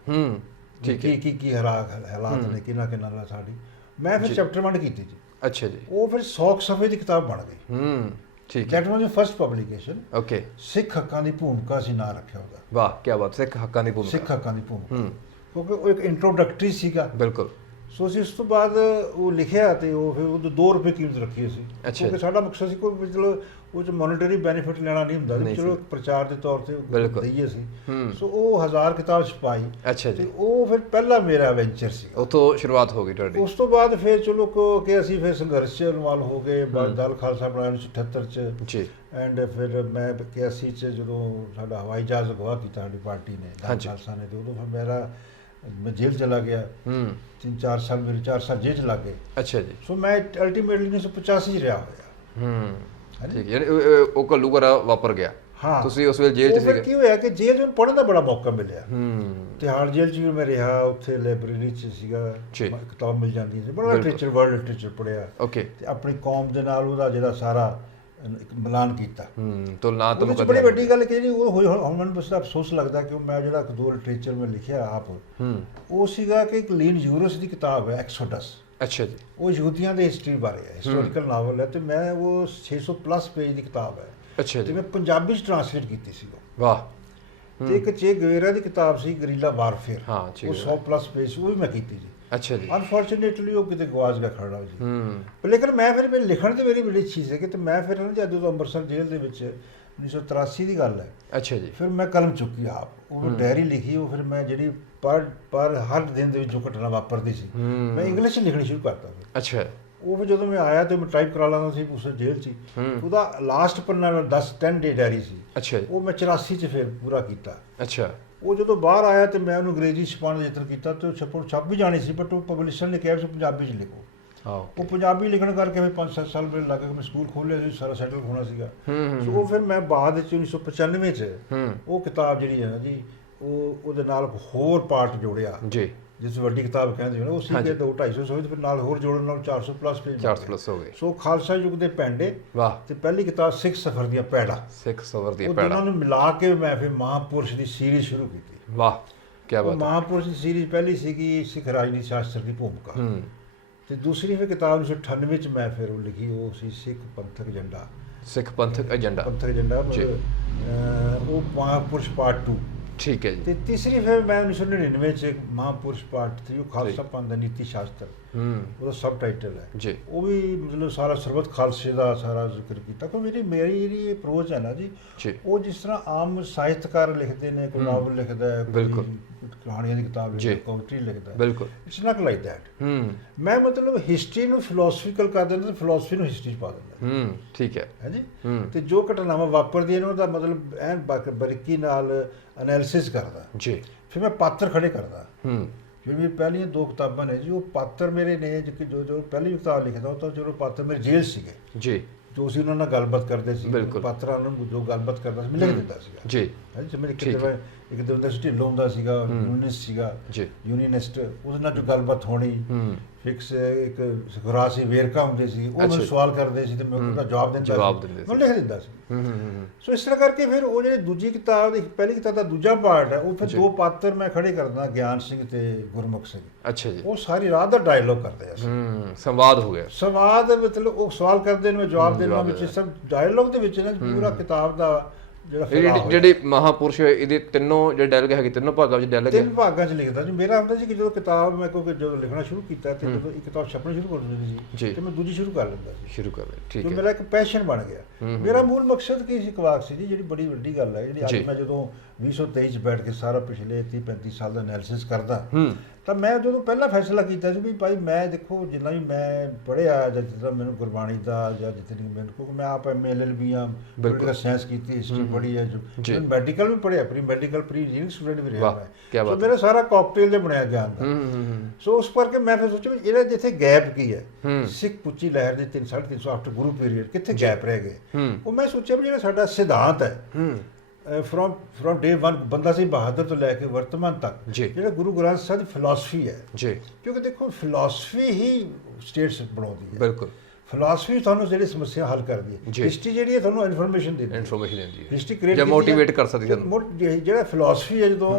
ਠੀਕ ਹੈ। ਕੀ ਹਾਲਾਤ ਨੇ, ਕਿੰਨਾ ਨਾਲ ਸਾਡੀ। ਮੈਂ ਫਿਰ ਚੈਪਟਰ ਵੰਡ ਕੀਤੀ ਜੀ। ਅੱਛਾ ਜੀ। ਉਹ ਫਿਰ 100 ਸਫ਼ੇ ਦੀ ਕਿਤਾਬ ਬਣ ਗਈ। ਠੀਕ ਹੈ। That was my first publication. Okay. Sikh ਹੱਕਾਂ ਦੀ ਭੂਮਿਕਾ ਸੀ ਨਾਂ ਰੱਖਿਆ ਉਹਦਾ। ਵਾਹ, ਕੀ ਬਾਤ। ਸਿੱਖ ਹੱਕਾਂ ਦੀ ਭੂਮਿਕਾ। ਸਿੱਖ ਹੱਕਾਂ ਦੀ ਭੂਮਿਕਾ, ਕਿਉਂਕਿ ਉਹ ਇੱਕ ਇੰਟਰੋਡਕਟਰੀ ਸੀਗਾ। ਬਿਲਕੁਲ। ਸੋ ਅਸੀਂ ਉਸ ਤੋਂ ਬਾਅਦ ਉਹ ਲਿਖਿਆ ਤੇ ਉਹ ਫਿਰ ਉਹਦੇ 2 ਰੁਪਏ ਕੀਮਤ ਰੱਖੀ ਸੀ, ਕਿਉਂਕਿ ਸਾਡਾ ਮਕਸਦ ਸੀ ਕੋਈ ਮਤਲਬ ਉਹ 'ਚ ਮੋਨੀਟਰੀ ਬੈਨੀਫਿਟ ਲੈਣਾ ਨਹੀਂ ਹੁੰਦਾ, ਚਲੋ ਪ੍ਰਚਾਰ ਦੇ ਤੌਰ ਤੇ ਦਈਏ ਸੀ। ਸੋ ਉਹ 1000 ਕਿਤਾਬ ਛਪਾਈ। ਅੱਛਾ ਜੀ। ਤੇ ਉਹ ਫਿਰ ਪਹਿਲਾ ਮੇਰਾ ਵੈਂਚਰ ਸੀ, ਉੱਥੋਂ ਸ਼ੁਰੂਆਤ ਹੋ ਗਈ ਤੁਹਾਡੀ। ਉਸ ਤੋਂ ਬਾਅਦ ਫਿਰ ਚਲੋ ਕਿ ਅਸੀਂ ਫਿਰ ਸੰਘਰਸ਼ 'ਚ ਇਨਵਾਲਵ ਹੋ ਗਏ। ਦਲ ਖਾਲਸਾ ਬਣਾਇਆ 1978 'ਚ ਜੀ। ਐਂਡ ਫਿਰ ਮੈਂ 81 'ਚ ਜਦੋਂ ਸਾਡਾ ਹਵਾਈ ਜਹਾਜ਼ ਅਗਵਾ ਕੀਤਾ ਸਾਡੀ ਪਾਰਟੀ ਨੇ, ਦਲ ਖਾਲਸਾ ਨੇ, ਤੇ ਉਦੋਂ ਫਿਰ ਮੈਂ ਜੇਲ੍ਹ ਚਲਾ ਗਿਆ। 3-4 ਸਾਲ ਮੇਰੇ 4 ਸਾਲ ਜੇਲ੍ਹ 'ਚ ਲੱਗ ਗਏ। ਅੱਛਾ ਜੀ। ਸੋ ਮੈਂ ਅਲਟੀਮੇਟਲੀ 1985 'ਚ ਰਿਹਾ ਹੋਇਆ। ਠੀਕ ਹੈ। ਉਹ ਘੱਲੂਘਾਰਾ ਵਾਪਰ ਗਿਆ। ਹਾਂ। ਤੁਸੀਂ ਉਸ ਵੇਲੇ ਜੇਲ੍ਹ 'ਚ ਸੀਗੇ। ਫਿਰ ਕੀ ਹੋਇਆ ਕਿ ਜੇਲ੍ਹ ਵਿੱਚ ਪੜ੍ਹਨ ਦਾ ਬੜਾ ਮੌਕਾ ਮਿਲਿਆ। ਤਿਹਾੜ ਜੇਲ੍ਹ 'ਚ ਵੀ ਮੈਂ ਰਿਹਾ, ਉੱਥੇ ਲਾਇਬ੍ਰੇਰੀ 'ਚ ਸੀਗਾ, ਕਿਤਾਬ ਮਿਲ ਜਾਂਦੀ ਸੀ, ਬੜਾ ਲਿਟਰੇਚਰ, ਵਰਲਡ ਲਿਟਰੇਚਰ ਪੜ੍ਹਿਆ। ਓਕੇ। ਤੇ ਆਪਣੀ ਕੌਮ ਦੇ ਨਾਲ ਉਹਦਾ ਜਿਹੜਾ ਸਾਰਾ ਇੱਕ ਮਿਲਾਨ ਕੀਤਾ। ਤੁਲਨਾ ਤੋਂ ਬੜੀ ਵੱਡੀ ਗੱਲ ਕਿ ਉਹ ਹੁਣ ਮੈਨੂੰ ਬਸ ਅਫਸੋਸ ਲੱਗਦਾ ਕਿ ਮੈਂ ਜਿਹੜਾ 2 ਲਿਟਰੇਚਰ ਮੈਂ ਲਿਖਿਆ ਆਪ, ਉਹ ਸੀਗਾ ਕਿ ਇੱਕ ਲੀਨ ਯੂਰਸ ਦੀ ਕਿਤਾਬ ਹੈ, ਐਕਸੋਡਸ। ਅੱਛਾ ਜੀ। ਉਹ ਯਹੂਦੀਆਂ ਦੇ ਹਿਸਟਰੀ ਬਾਰੇ ਹੈ, ਹਿਸਟੋਰੀਕਲ ਨਾਵਲ ਹੈ, ਤੇ ਮੈਂ ਉਹ 600+ ਪੇਜ ਦੀ ਕਿਤਾਬ ਹੈ। ਅੱਛਾ ਜੀ। ਤੇ ਮੈਂ ਪੰਜਾਬੀ 'ਚ ਟ੍ਰਾਂਸਲੇਟ ਕੀਤੀ ਸੀ ਉਹ। ਵਾਹ। ਤੇ ਇੱਕ ਚੇ ਗਵੇਰਾ ਦੀ ਕਿਤਾਬ ਸੀ, ਗਰੀਲਾ ਵਾਰਫੇਅਰ। ਹਾਂ। ਉਹ 100+ ਪੇਜ, ਉਹ ਵੀ ਮੈਂ ਕੀਤੀ ਜੀ। ਅੱਛਾ ਜੀ। ਅਨਫੋਰਚੂਨੇਟਲੀ ਉਹ ਕਿਤੇ ਗਵਾਚ ਗਿਆ ਖੜਾ ਜੀ। ਲੇਕਿਨ ਮੈਂ ਫਿਰ ਮੇਰੇ ਲਿਖਣ ਦੀ ਮੇਰੀ ਬੜੀ ਇੱਛੀ ਸੀ ਕਿ ਮੈਂ ਫਿਰ ਜਦੋਂ ਅੰਮ੍ਰਿਤਸਰ ਜੇਲ੍ਹ ਦੇ ਵਿੱਚ 1983 ਦੀ ਗੱਲ ਹੈ। ਅੱਛਾ ਜੀ। ਫਿਰ ਮੈਂ ਕਲਮ ਚੁੱਕੀ ਆਪ, ਉਹ ਡਾਇਰੀ ਲਿਖੀ। ਉਹ ਫਿਰ ਮੈਂ ਜਿਹੜੀ ਪਰ ਹਰ ਦਿਨ ਦੇ ਵਿੱਚ ਜੋ ਘਟਨਾ ਵਾਪਰਦੀ ਸੀ ਮੈਂ ਇੰਗਲਿਸ਼ 'ਚ ਲਿਖਣੀ ਸ਼ੁਰੂ ਕਰਤਾ ਸੀ। ਅੱਛਾ। ਉਹ ਫਿਰ ਜਦੋਂ ਮੈਂ ਆਇਆ ਤੇ ਮੈਂ ਟਾਈਪ ਕਰਾ ਲੈਂਦਾ ਸੀ ਉਸ ਜੇਲ੍ਹ 'ਚ। ਉਹਦਾ ਲਾਸਟ ਪੰਨਾ 10 ਡੇ ਡਾਇਰੀ ਸੀ। ਅੱਛਾ। ਉਹ ਮੈਂ 84 'ਚ ਫਿਰ ਪੂਰਾ ਕੀਤਾ। ਅੱਛਾ। ਉਹ ਜਦੋਂ ਬਾਹਰ ਆਇਆ ਤੇ ਮੈਂ ਉਹਨੂੰ ਅੰਗਰੇਜ਼ੀ ਛਪਾਉਣ ਦਾ ਯਤਨ ਕੀਤਾ ਤੇ ਛਪ ਵੀ ਜਾਣੀ ਸੀ, ਬਟ ਉਹ ਪਬਲਿਸ਼ਰ ਨੇ ਕਿਹਾ ਵੀ ਪੰਜਾਬੀ 'ਚ ਲਿਖੋ। ਉਹ ਪੰਜਾਬੀ ਲਿਖਣ ਕਰਕੇ ਫਿਰ 5-7 ਸਾਲ ਮੇਰੇ ਲੱਗ ਗਏ। ਮੈਂ ਸਕੂਲ ਖੋਲ੍ਹਿਆ ਸੀ, ਸਾਰਾ ਸੈਟਲ ਹੋਣਾ ਸੀਗਾ। ਸੋ ਉਹ ਫਿਰ ਮੈਂ ਬਾਅਦ ਵਿੱਚ 1995 'ਚ ਉਹ ਕਿਤਾਬ ਜਿਹੜੀ ਹੈ ਨਾ ਜੀ, ਉਹਦੇ ਨਾਲ ਹੋਰ ਪਾਰਟ ਜੋੜਿਆ ਜੀ, ਜਿਸ ਵੱਡੀ ਕਿਤਾਬ ਕਹਿੰਦੇ ਹੋ, ਉਹ ਸੀ ਕਿ 200-250 ਹੋਏ ਤੇ ਫਿਰ ਨਾਲ ਹੋਰ ਜੋੜਨ ਨਾਲ 400+ ਪੇਜ 400+ ਹੋ ਗਏ। ਸੋ ਖਾਲਸਾ ਯੁੱਗ ਦੇ ਪੈਂਡੇ। ਵਾਹ। ਤੇ ਪਹਿਲੀ ਕਿਤਾਬ ਸਿੱਖ ਸਫ਼ਰ ਦੀਆਂ ਪੈੜਾਂ। ਸਿੱਖ ਸਫ਼ਰ ਦੀਆਂ ਪੈੜਾਂ, ਉਹਨਾਂ ਨੂੰ ਮਿਲਾ ਕੇ ਮੈਂ ਫਿਰ ਮਹਾਂਪੁਰਸ਼ ਦੀ ਸੀਰੀਜ਼ ਸ਼ੁਰੂ ਕੀਤੀ। ਵਾਹ, ਕੀ ਬਾਤ ਹੈ। ਮਹਾਂਪੁਰਸ਼ ਦੀ ਸੀਰੀਜ਼ ਪਹਿਲੀ ਸੀਗੀ ਸਿੱਖ ਰਾਜਨੀਤੀ ਸ਼ਾਸਤਰ ਦੀ ਭੂਮਿਕਾ, ਤੇ ਦੂਸਰੀ ਫਿਰ ਕਿਤਾਬ 1998 'ਚ ਮੈਂ ਫਿਰ ਉਹ ਲਿਖੀ, ਉਹ ਸੀ ਸਿੱਖ ਪੰਥਕ ਏਜੰਡਾ। ਸਿੱਖ ਪੰਥਕ ਏਜੰਡਾ। ਪੰਥਕ ਏਜੰਡਾ, ਉਹ ਮਹਾਂਪੁਰਸ਼ ਪਾਰਟ 2। ਠੀਕ ਹੈ ਜੀ। ਤੇ ਤੀਸਰੀ ਫਿਰ ਮੈਂ 1999 'ਚ ਮਹਾਂਪੁਰਸ਼ ਪਾਰਟ 3, ਉਹ ਖਾਲਸਾ ਪੰਥ ਦਾ ਨੀਤੀ ਸ਼ਾਸਤਰ, ਉਹਦਾ ਸਬ ਟਾਈਟਲ ਹੈ ਜੀ। ਉਹ ਵੀ ਮਤਲਬ ਸਾਰਾ ਸਰਬੱਤ ਖਾਲਸੇ ਦਾ ਸਾਰਾ ਜ਼ਿਕਰ ਕੀਤਾ। ਕਿਉਂਕਿ ਮੇਰੀ ਜਿਹੜੀ ਅਪਰੋਚ ਹੈ ਨਾ ਜੀ, ਉਹ ਜਿਸ ਤਰ੍ਹਾਂ ਆਮ ਸਾਹਿਤਕਾਰ ਲਿਖਦੇ ਨੇ, ਕੋਈ ਨਾਵਲ ਲਿਖਦਾ ਹੈ, ਕੋਈ ਕਹਾਣੀਆਂ ਦੀ ਕਿਤਾਬ ਲਿਖਦਾ, ਪੋਇਟਰੀ ਲਿਖਦਾ, ਬਿਲਕੁਲ ਇਟਸ ਨਾਟ ਲਾਈਕ ਦੈਟ। ਮੈਂ ਮਤਲਬ ਹਿਸਟਰੀ ਨੂੰ ਫਿਲੋਸਫੀਕਲ ਕਰ ਦਿੰਦਾ ਤੇ ਫਿਲੋਸਫੀ ਨੂੰ ਹਿਸਟਰੀ 'ਚ ਪਾ ਦਿੰਦਾ। ਠੀਕ ਹੈ ਜੀ। ਤੇ ਜੋ ਘਟਨਾਵਾਂ ਵਾਪਰਦੀਆਂ ਨੇ ਉਹਦਾ ਮਤਲਬ ਐਨ ਬਰੀਕੀ ਨਾਲ ਐਨਾਲਿਸਿਸ ਕਰਦਾ ਜੀ। ਫਿਰ ਮੈਂ ਪਾਤਰ ਖੜੇ ਕਰਦਾ। ਜਿਹੜੀ ਮੇਰੀ ਪਹਿਲੀਆਂ 2 ਕਿਤਾਬਾਂ ਨੇ ਜੀ, ਉਹ ਪਾਤਰ ਮੇਰੇ ਨੇ ਜੋ ਪਹਿਲੀ ਕਿਤਾਬ ਲਿਖਦਾ, ਉਹ ਤਾਂ ਜਦੋਂ ਪਾਤਰ ਮੇਰੇ ਜੇਲ੍ਹ ਸੀਗੇ ਜੀ, ਜੋ ਅਸੀਂ ਉਹਨਾਂ ਨਾਲ ਗੱਲਬਾਤ ਕਰਦੇ ਸੀ, ਪਾਤਰਾਂ ਨੂੰ ਜੋ ਗੱਲਬਾਤ ਕਰਦਾ ਸੀ ਮੈਂ ਲਿਖ ਦਿੰਦਾ ਸੀਗਾ ਜੀ। ਜਿਵੇਂ ਇੱਕ ਦਵਿੰਦਰ ਸਿੰਘ ਢਿੱਲੋਂ ਹੁੰਦਾ ਸੀਗਾ, ਯੂਨੀਅਨਿਸਟ ਸੀਗਾ, ਯੂਨੀਅਨਿਸਟ, ਉਹਦੇ ਨਾਲ ਜੋ ਗੱਲਬਾਤ ਹੋਣੀ, ਫਿਕਸ ਇੱਕ ਗੁਰਰਾਜ ਸਿੰਘ ਵੇਰਕਾ ਹੁੰਦੇ ਸੀ, ਉਹ ਮੈਨੂੰ ਸਵਾਲ ਕਰਦੇ ਸੀ ਤੇ ਮੈਂ ਉਹਦਾ ਜਵਾਬ ਦਿੰਦਾ ਸੀ, ਮੈਂ ਲਿਖ ਦਿੰਦਾ ਸੀ। ਸੋ ਇਸ ਤਰ੍ਹਾਂ ਕਰਕੇ ਫਿਰ ਉਹ ਜਿਹੜੀ ਦੂਜੀ ਕਿਤਾਬ ਦੀ ਪਹਿਲੀ ਕਿਤਾਬ ਦਾ ਦੂਜਾ ਪਾਰਟ ਹੈ, ਉਹ ਫਿਰ ਦੋ ਪਾਤਰ ਮੈਂ ਖੜੇ ਕਰਦਾ, ਗਿਆਨ ਸਿੰਘ ਤੇ ਗੁਰਮੁਖ ਸਿੰਘ। ਅੱਛਾ ਜੀ। ਉਹ ਸਾਰੀ ਰਾਤ ਦਾ ਡਾਇਲੋਗ ਕਰਦੇ ਆ, ਸੰਵਾਦ ਹੋ ਗਿਆ। ਸੰਵਾਦ ਮਤਲਬ ਉਹ ਸਵਾਲ ਕਰਦੇ ਨੇ, ਮੈਂ ਜਵਾਬ ਦੇਣਾ, ਵਿੱਚ ਸਭ ਡਾਇਲੋਗ ਦੇ ਵਿੱਚ ਨਾ ਪੂਰਾ ਕਿਤਾਬ ਦਾ ਜਿਹੜੀ ਮਹਾਪੁਰਸ਼ ਇਹਦੇ ਤਿੰਨੋਂ ਜਿਹੜੇ ਡਾਇਲੌਗ ਹੈਗੇ, ਤਿੰਨੋਂ ਭਾਗਾਂ ਵਿੱਚ ਡਾਇਲੌਗ, ਤਿੰਨ ਭਾਗਾਂ 'ਚ ਲਿਖਦਾ ਜੀ। ਮੇਰਾ ਹੁੰਦਾ ਸੀ ਕਿ ਜਦੋਂ ਕਿਤਾਬ ਮੈਂ ਕਿਉਂਕਿ ਜਦੋਂ ਲਿਖਣਾ ਸ਼ੁਰੂ ਕੀਤਾ ਤੇ ਜਦੋਂ ਇੱਕ ਕਿਤਾਬ ਛਪਣੀ ਸ਼ੁਰੂ ਕਰ ਦਿੰਦੀ ਸੀ ਤੇ ਮੈਂ ਦੂਜੀ ਸ਼ੁਰੂ ਕਰ ਲੈਂਦਾ ਸੀ, ਸ਼ੁਰੂ ਕਰ ਲਿਆ। ਠੀਕ ਹੈ, ਮੇਰਾ ਇੱਕ ਪੈਸ਼ਨ ਬਣ ਗਿਆ। ਮੇਰਾ ਮੂਲ ਮਕਸਦ ਕੀ ਸੀ, ਕਵਾਕ ਸੀ ਜੀ, ਜਿਹੜੀ ਬੜੀ ਵੱਡੀ ਗੱਲ ਹੈ, ਜਿਹੜੀ ਅੱਜ ਮੈਂ ਜਦੋਂ 2023 'ਚ ਬੈਠ ਕੇ ਸਾਰਾ ਪਿਛਲੇ 30-35 ਸਾਲ ਦਾ ਐਨਾਲਿਸਿਸ ਕਰਦਾ, ਤਾਂ ਮੈਂ ਜਦੋਂ ਪਹਿਲਾ ਫੈਸਲਾ ਕੀਤਾ ਸੀ ਵੀ ਭਾਈ ਮੈਂ ਦੇਖੋ ਜਿੰਨਾ ਵੀ ਮੈਂ ਪੜ੍ਹਿਆ ਜਾਂ ਜਿੱਦਾਂ ਮੈਨੂੰ ਗੁਰਬਾਣੀ ਦਾ ਜਾਂ ਜਿਤਨੀ ਮੈਨੂੰ, ਕਿਉਂਕਿ ਮੈਂ ਆਪ MLLB ਆ, ਪੋਲੀਟੀਕਲ ਸਾਇੰਸ ਕੀਤੀ, ਹਿਸਟਰੀ ਪੜ੍ਹੀ ਹੈ, ਜੋ ਮੈਡੀਕਲ ਵੀ ਪੜ੍ਹਿਆ, pre medical pre engineering student ਵੀ ਰਿਹਾ ਮੈਂ। ਸੋ ਮੇਰਾ ਸਾਰਾ ਕਾਕਟੇਲ ਜਿਹਾ ਬਣਿਆ ਗਿਆਨ ਦਾ। ਸੋ ਉਸ ਕਰਕੇ ਮੈਂ ਫਿਰ ਸੋਚਿਆ ਵੀ ਇਹਦਾ ਜਿੱਥੇ ਗੈਪ ਕੀ ਹੈ, ਸਿੱਖ ਪੁੱਚੀ ਲਹਿਰ ਦੇ 350 ਆਫਟਰ ਗੁਰੂ ਪੀਰੀਅਡ ਕਿੱਥੇ ਗੈਪ ਰਹਿ ਗਏ। ਉਹ ਮੈਂ ਸੋਚਿਆ ਵੀ ਜਿਹੜਾ ਸਾਡਾ ਸਿਧਾਂਤ ਹੈ ਫਰੋਮ ਡੇ 1 ਬੰਦਾ ਸਿੰਘ ਬਹਾਦਰ ਤੋਂ ਲੈ ਕੇ ਵਰਤਮਾਨ ਤੱਕ, ਜਿਹੜਾ ਗੁਰੂ ਗ੍ਰੰਥ ਸਾਹਿਬ ਦੀ ਫਿਲਾਸਫੀ ਹੈ, ਕਿਉਂਕਿ ਦੇਖੋ ਫਿਲਾਸਫੀ ਹੀ ਸਟੇਟਸ ਬਣਾਉਂਦੀ ਹੈ। ਬਿਲਕੁਲ, ਫਿਲਾਸਫੀ ਤੁਹਾਨੂੰ ਜਿਹੜੀ ਸਮੱਸਿਆ ਹੱਲ ਕਰਦੀ ਹੈ, ਹਿਸਟਰੀ ਜਿਹੜੀ ਹੈ ਤੁਹਾਨੂੰ ਇਨਫੋਰਮੇਸ਼ਨ ਦਿੰਦੀ ਹੈ, ਹਿਸਟਰੀ ਕ੍ਰੀਏਟ ਜਾਂ ਮੋਟੀਵੇਟ ਕਰ ਸਕਦੀ ਹੈ। ਜਿਹੜਾ ਫਿਲਾਸਫੀ ਹੈ ਜਦੋਂ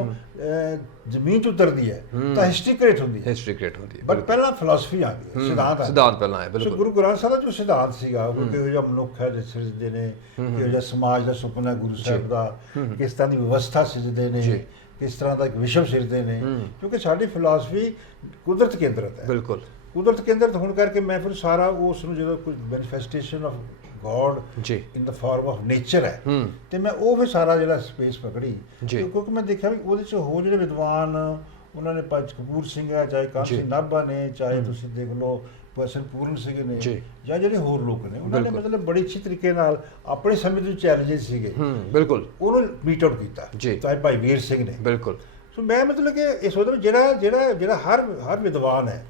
ਜ਼ਮੀਨ 'ਚ ਉਤਰਦੀ ਹੈ ਤਾਂ ਹਿਸਟਰੀ ਕ੍ਰੀਏਟ ਹੁੰਦੀ ਹੈ, ਬਟ ਪਹਿਲਾਂ ਫਿਲਾਸਫੀ ਆਉਂਦੀ ਹੈ, ਸਿਧਾਂਤ ਪਹਿਲਾਂ ਆਇਆ। ਬਿਲਕੁਲ, ਗੁਰੂ ਗ੍ਰੰਥ ਸਾਹਿਬ ਦਾ ਜੋ ਸਿਧਾਂਤ ਸੀਗਾ, ਉਹ ਕਿਹੋ ਜਿਹਾ ਮਨੁੱਖ ਹੈ ਸਿਰਜਦੇ ਨੇ, ਕਿਹੋ ਜਿਹਾ ਸਮਾਜ ਦਾ ਸੁਪਨਾ ਗੁਰੂ ਸਾਹਿਬ ਦਾ, ਕਿਸ ਤਰ੍ਹਾਂ ਦੀ ਵਿਵਸਥਾ ਸਿਰਜਦੇ ਨੇ, ਕਿਸ ਤਰ੍ਹਾਂ ਦਾ ਇੱਕ ਵਿਸ਼ਵ ਸਿਰਜਦੇ ਨੇ, ਕਿਉਂਕਿ ਸਾਡੀ ਫਿਲਾਸਫੀ ਕੁਦਰਤ ਕੇਂਦਰਿਤ ਹੈ। ਬਿਲਕੁਲ, ਕੁਦਰਤ ਕੇਂਦਰਿਤ ਹੋਣ ਕਰਕੇ ਮੈਂ ਫਿਰ ਸਾਰਾ ਉਸ ਨੂੰ ਜਦੋਂ ਕੋਈ manifestation of God in the farm of nature ਹੈ, ਤੇ ਮੈਂ ਉਹ ਫਿਰ ਸਾਰਾ ਜਿਹੜਾ ਸਪੇਸ ਪਕੜੀ, ਕਿਉਂਕਿ ਮੈਂ ਦੇਖਿਆ ਵੀ ਉਹਦੇ 'ਚ ਹੋਰ ਜਿਹੜੇ ਵਿਦਵਾਨ ਉਹਨਾਂ ਨੇ ਭਾਈ ਕਪੂਰ ਸਿੰਘ ਹੈ, ਚਾਹੇ ਕਾਹਨ ਸਿੰਘ ਨਾਭਾ ਨੇ, ਚਾਹੇ ਤੁਸੀਂ ਦੇਖ ਲਓ ਪਰਸਨ ਪੂਰਨ ਸਿੰਘ ਨੇ, ਜਾਂ ਜਿਹੜੇ ਹੋਰ ਲੋਕ ਨੇ, ਉਹਨਾਂ ਨੇ ਮਤਲਬ ਬੜੇ ਅੱਛੇ ਤਰੀਕੇ ਨਾਲ ਆਪਣੇ ਸਮੇਂ ਦੇ ਚੈਲੰਜਸ ਸੀਗੇ, ਬਿਲਕੁਲ ਉਹਨੂੰ ਮੀਟ ਆਊਟ ਕੀਤਾ, ਚਾਹੇ ਭਾਈ ਵੀਰ ਸਿੰਘ ਨੇ। ਬਿਲਕੁਲ, ਸੋ ਮੈਂ ਮਤਲਬ ਕਿ ਇਹ ਸੋਚਦਾ ਜਿਹੜਾ ਹਰ ਵਿਦਵਾਨ ਹੈ,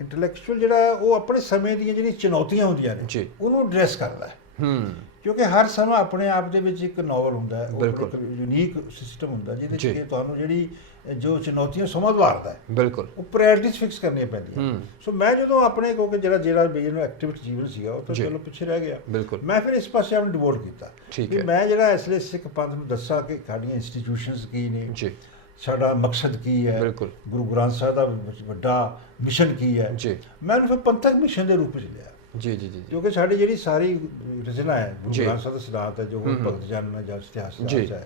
ਇੰਟੈਲੈਕਚੁਅਲ, ਜਿਹੜਾ ਉਹ ਆਪਣੇ ਸਮੇਂ ਦੀਆਂ ਜਿਹੜੀਆਂ ਚੁਣੌਤੀਆਂ ਹੁੰਦੀਆਂ ਨੇ ਉਹਨੂੰ ਐਡਰੈਸ ਕਰਦਾ ਹੈ, ਕਿਉਂਕਿ ਹਰ ਸਮਾਂ ਆਪਣੇ ਆਪ ਦੇ ਵਿੱਚ ਇੱਕ ਨੋਵਲ ਹੁੰਦਾ ਹੈ, ਇੱਕ ਯੂਨੀਕ ਸਿਸਟਮ ਹੁੰਦਾ ਜਿਹਦੇ 'ਚ ਤੁਹਾਨੂੰ ਜਿਹੜੀ ਜੋ ਚੁਣੌਤੀਆਂ ਸਮਾਂ ਵਾਰਦਾ ਹੈ, ਬਿਲਕੁਲ ਉਹ ਪ੍ਰਾਇਰਟੀਜ਼ ਫਿਕਸ ਕਰਨੀਆਂ ਪੈਂਦੀਆਂ। ਸੋ ਮੈਂ ਜਦੋਂ ਆਪਣੇ ਕਿਉਂਕਿ ਜਿਹੜਾ ਬੇਜਨ ਐਕਟਿਵਿਟੀ ਜੀਵਨ ਸੀਗਾ ਉਹ ਤਾਂ ਚਲੋ ਪਿੱਛੇ ਰਹਿ ਗਿਆ, ਮੈਂ ਫਿਰ ਇਸ ਪਾਸੇ ਆਪਣੀ ਡਿਵੋਟ ਕੀਤਾ ਕਿ ਮੈਂ ਜਿਹੜਾ ਇਸ ਲਈ ਸਿੱਖ ਪੰਥ ਨੂੰ ਦੱਸਾਂ ਕਿ ਸਾਡੀਆਂ ਇੰਸਟੀਟਿਊਸ਼ਨਸ ਕੀ ਨੇ, ਸਾਡਾ ਮਕਸਦ ਕੀ ਹੈ, ਗੁਰੂ ਗ੍ਰੰਥ ਸਾਹਿਬ ਦਾ ਵੱਡਾ ਮਿਸ਼ਨ ਕੀ ਹੈ, ਮੈਂ ਉਹਨੂੰ ਫਿਰ ਪੰਥਕ ਮਿਸ਼ਨ ਦੇ ਰੂਪ ਵਿੱਚ ਲਿਆ। ਕਿਉਂਕਿ ਸਾਡੀ ਜਿਹੜੀ ਸਾਰੀ ਰਚਨਾ ਹੈ ਗੁਰੂ ਗ੍ਰੰਥ ਸਾਹਿਬ ਦਾ ਸਿਧਾਂਤ ਹੈ, ਜੋ ਭਗਤ ਜਨ ਜਾਂ ਇਤਿਹਾਸ ਹੈ,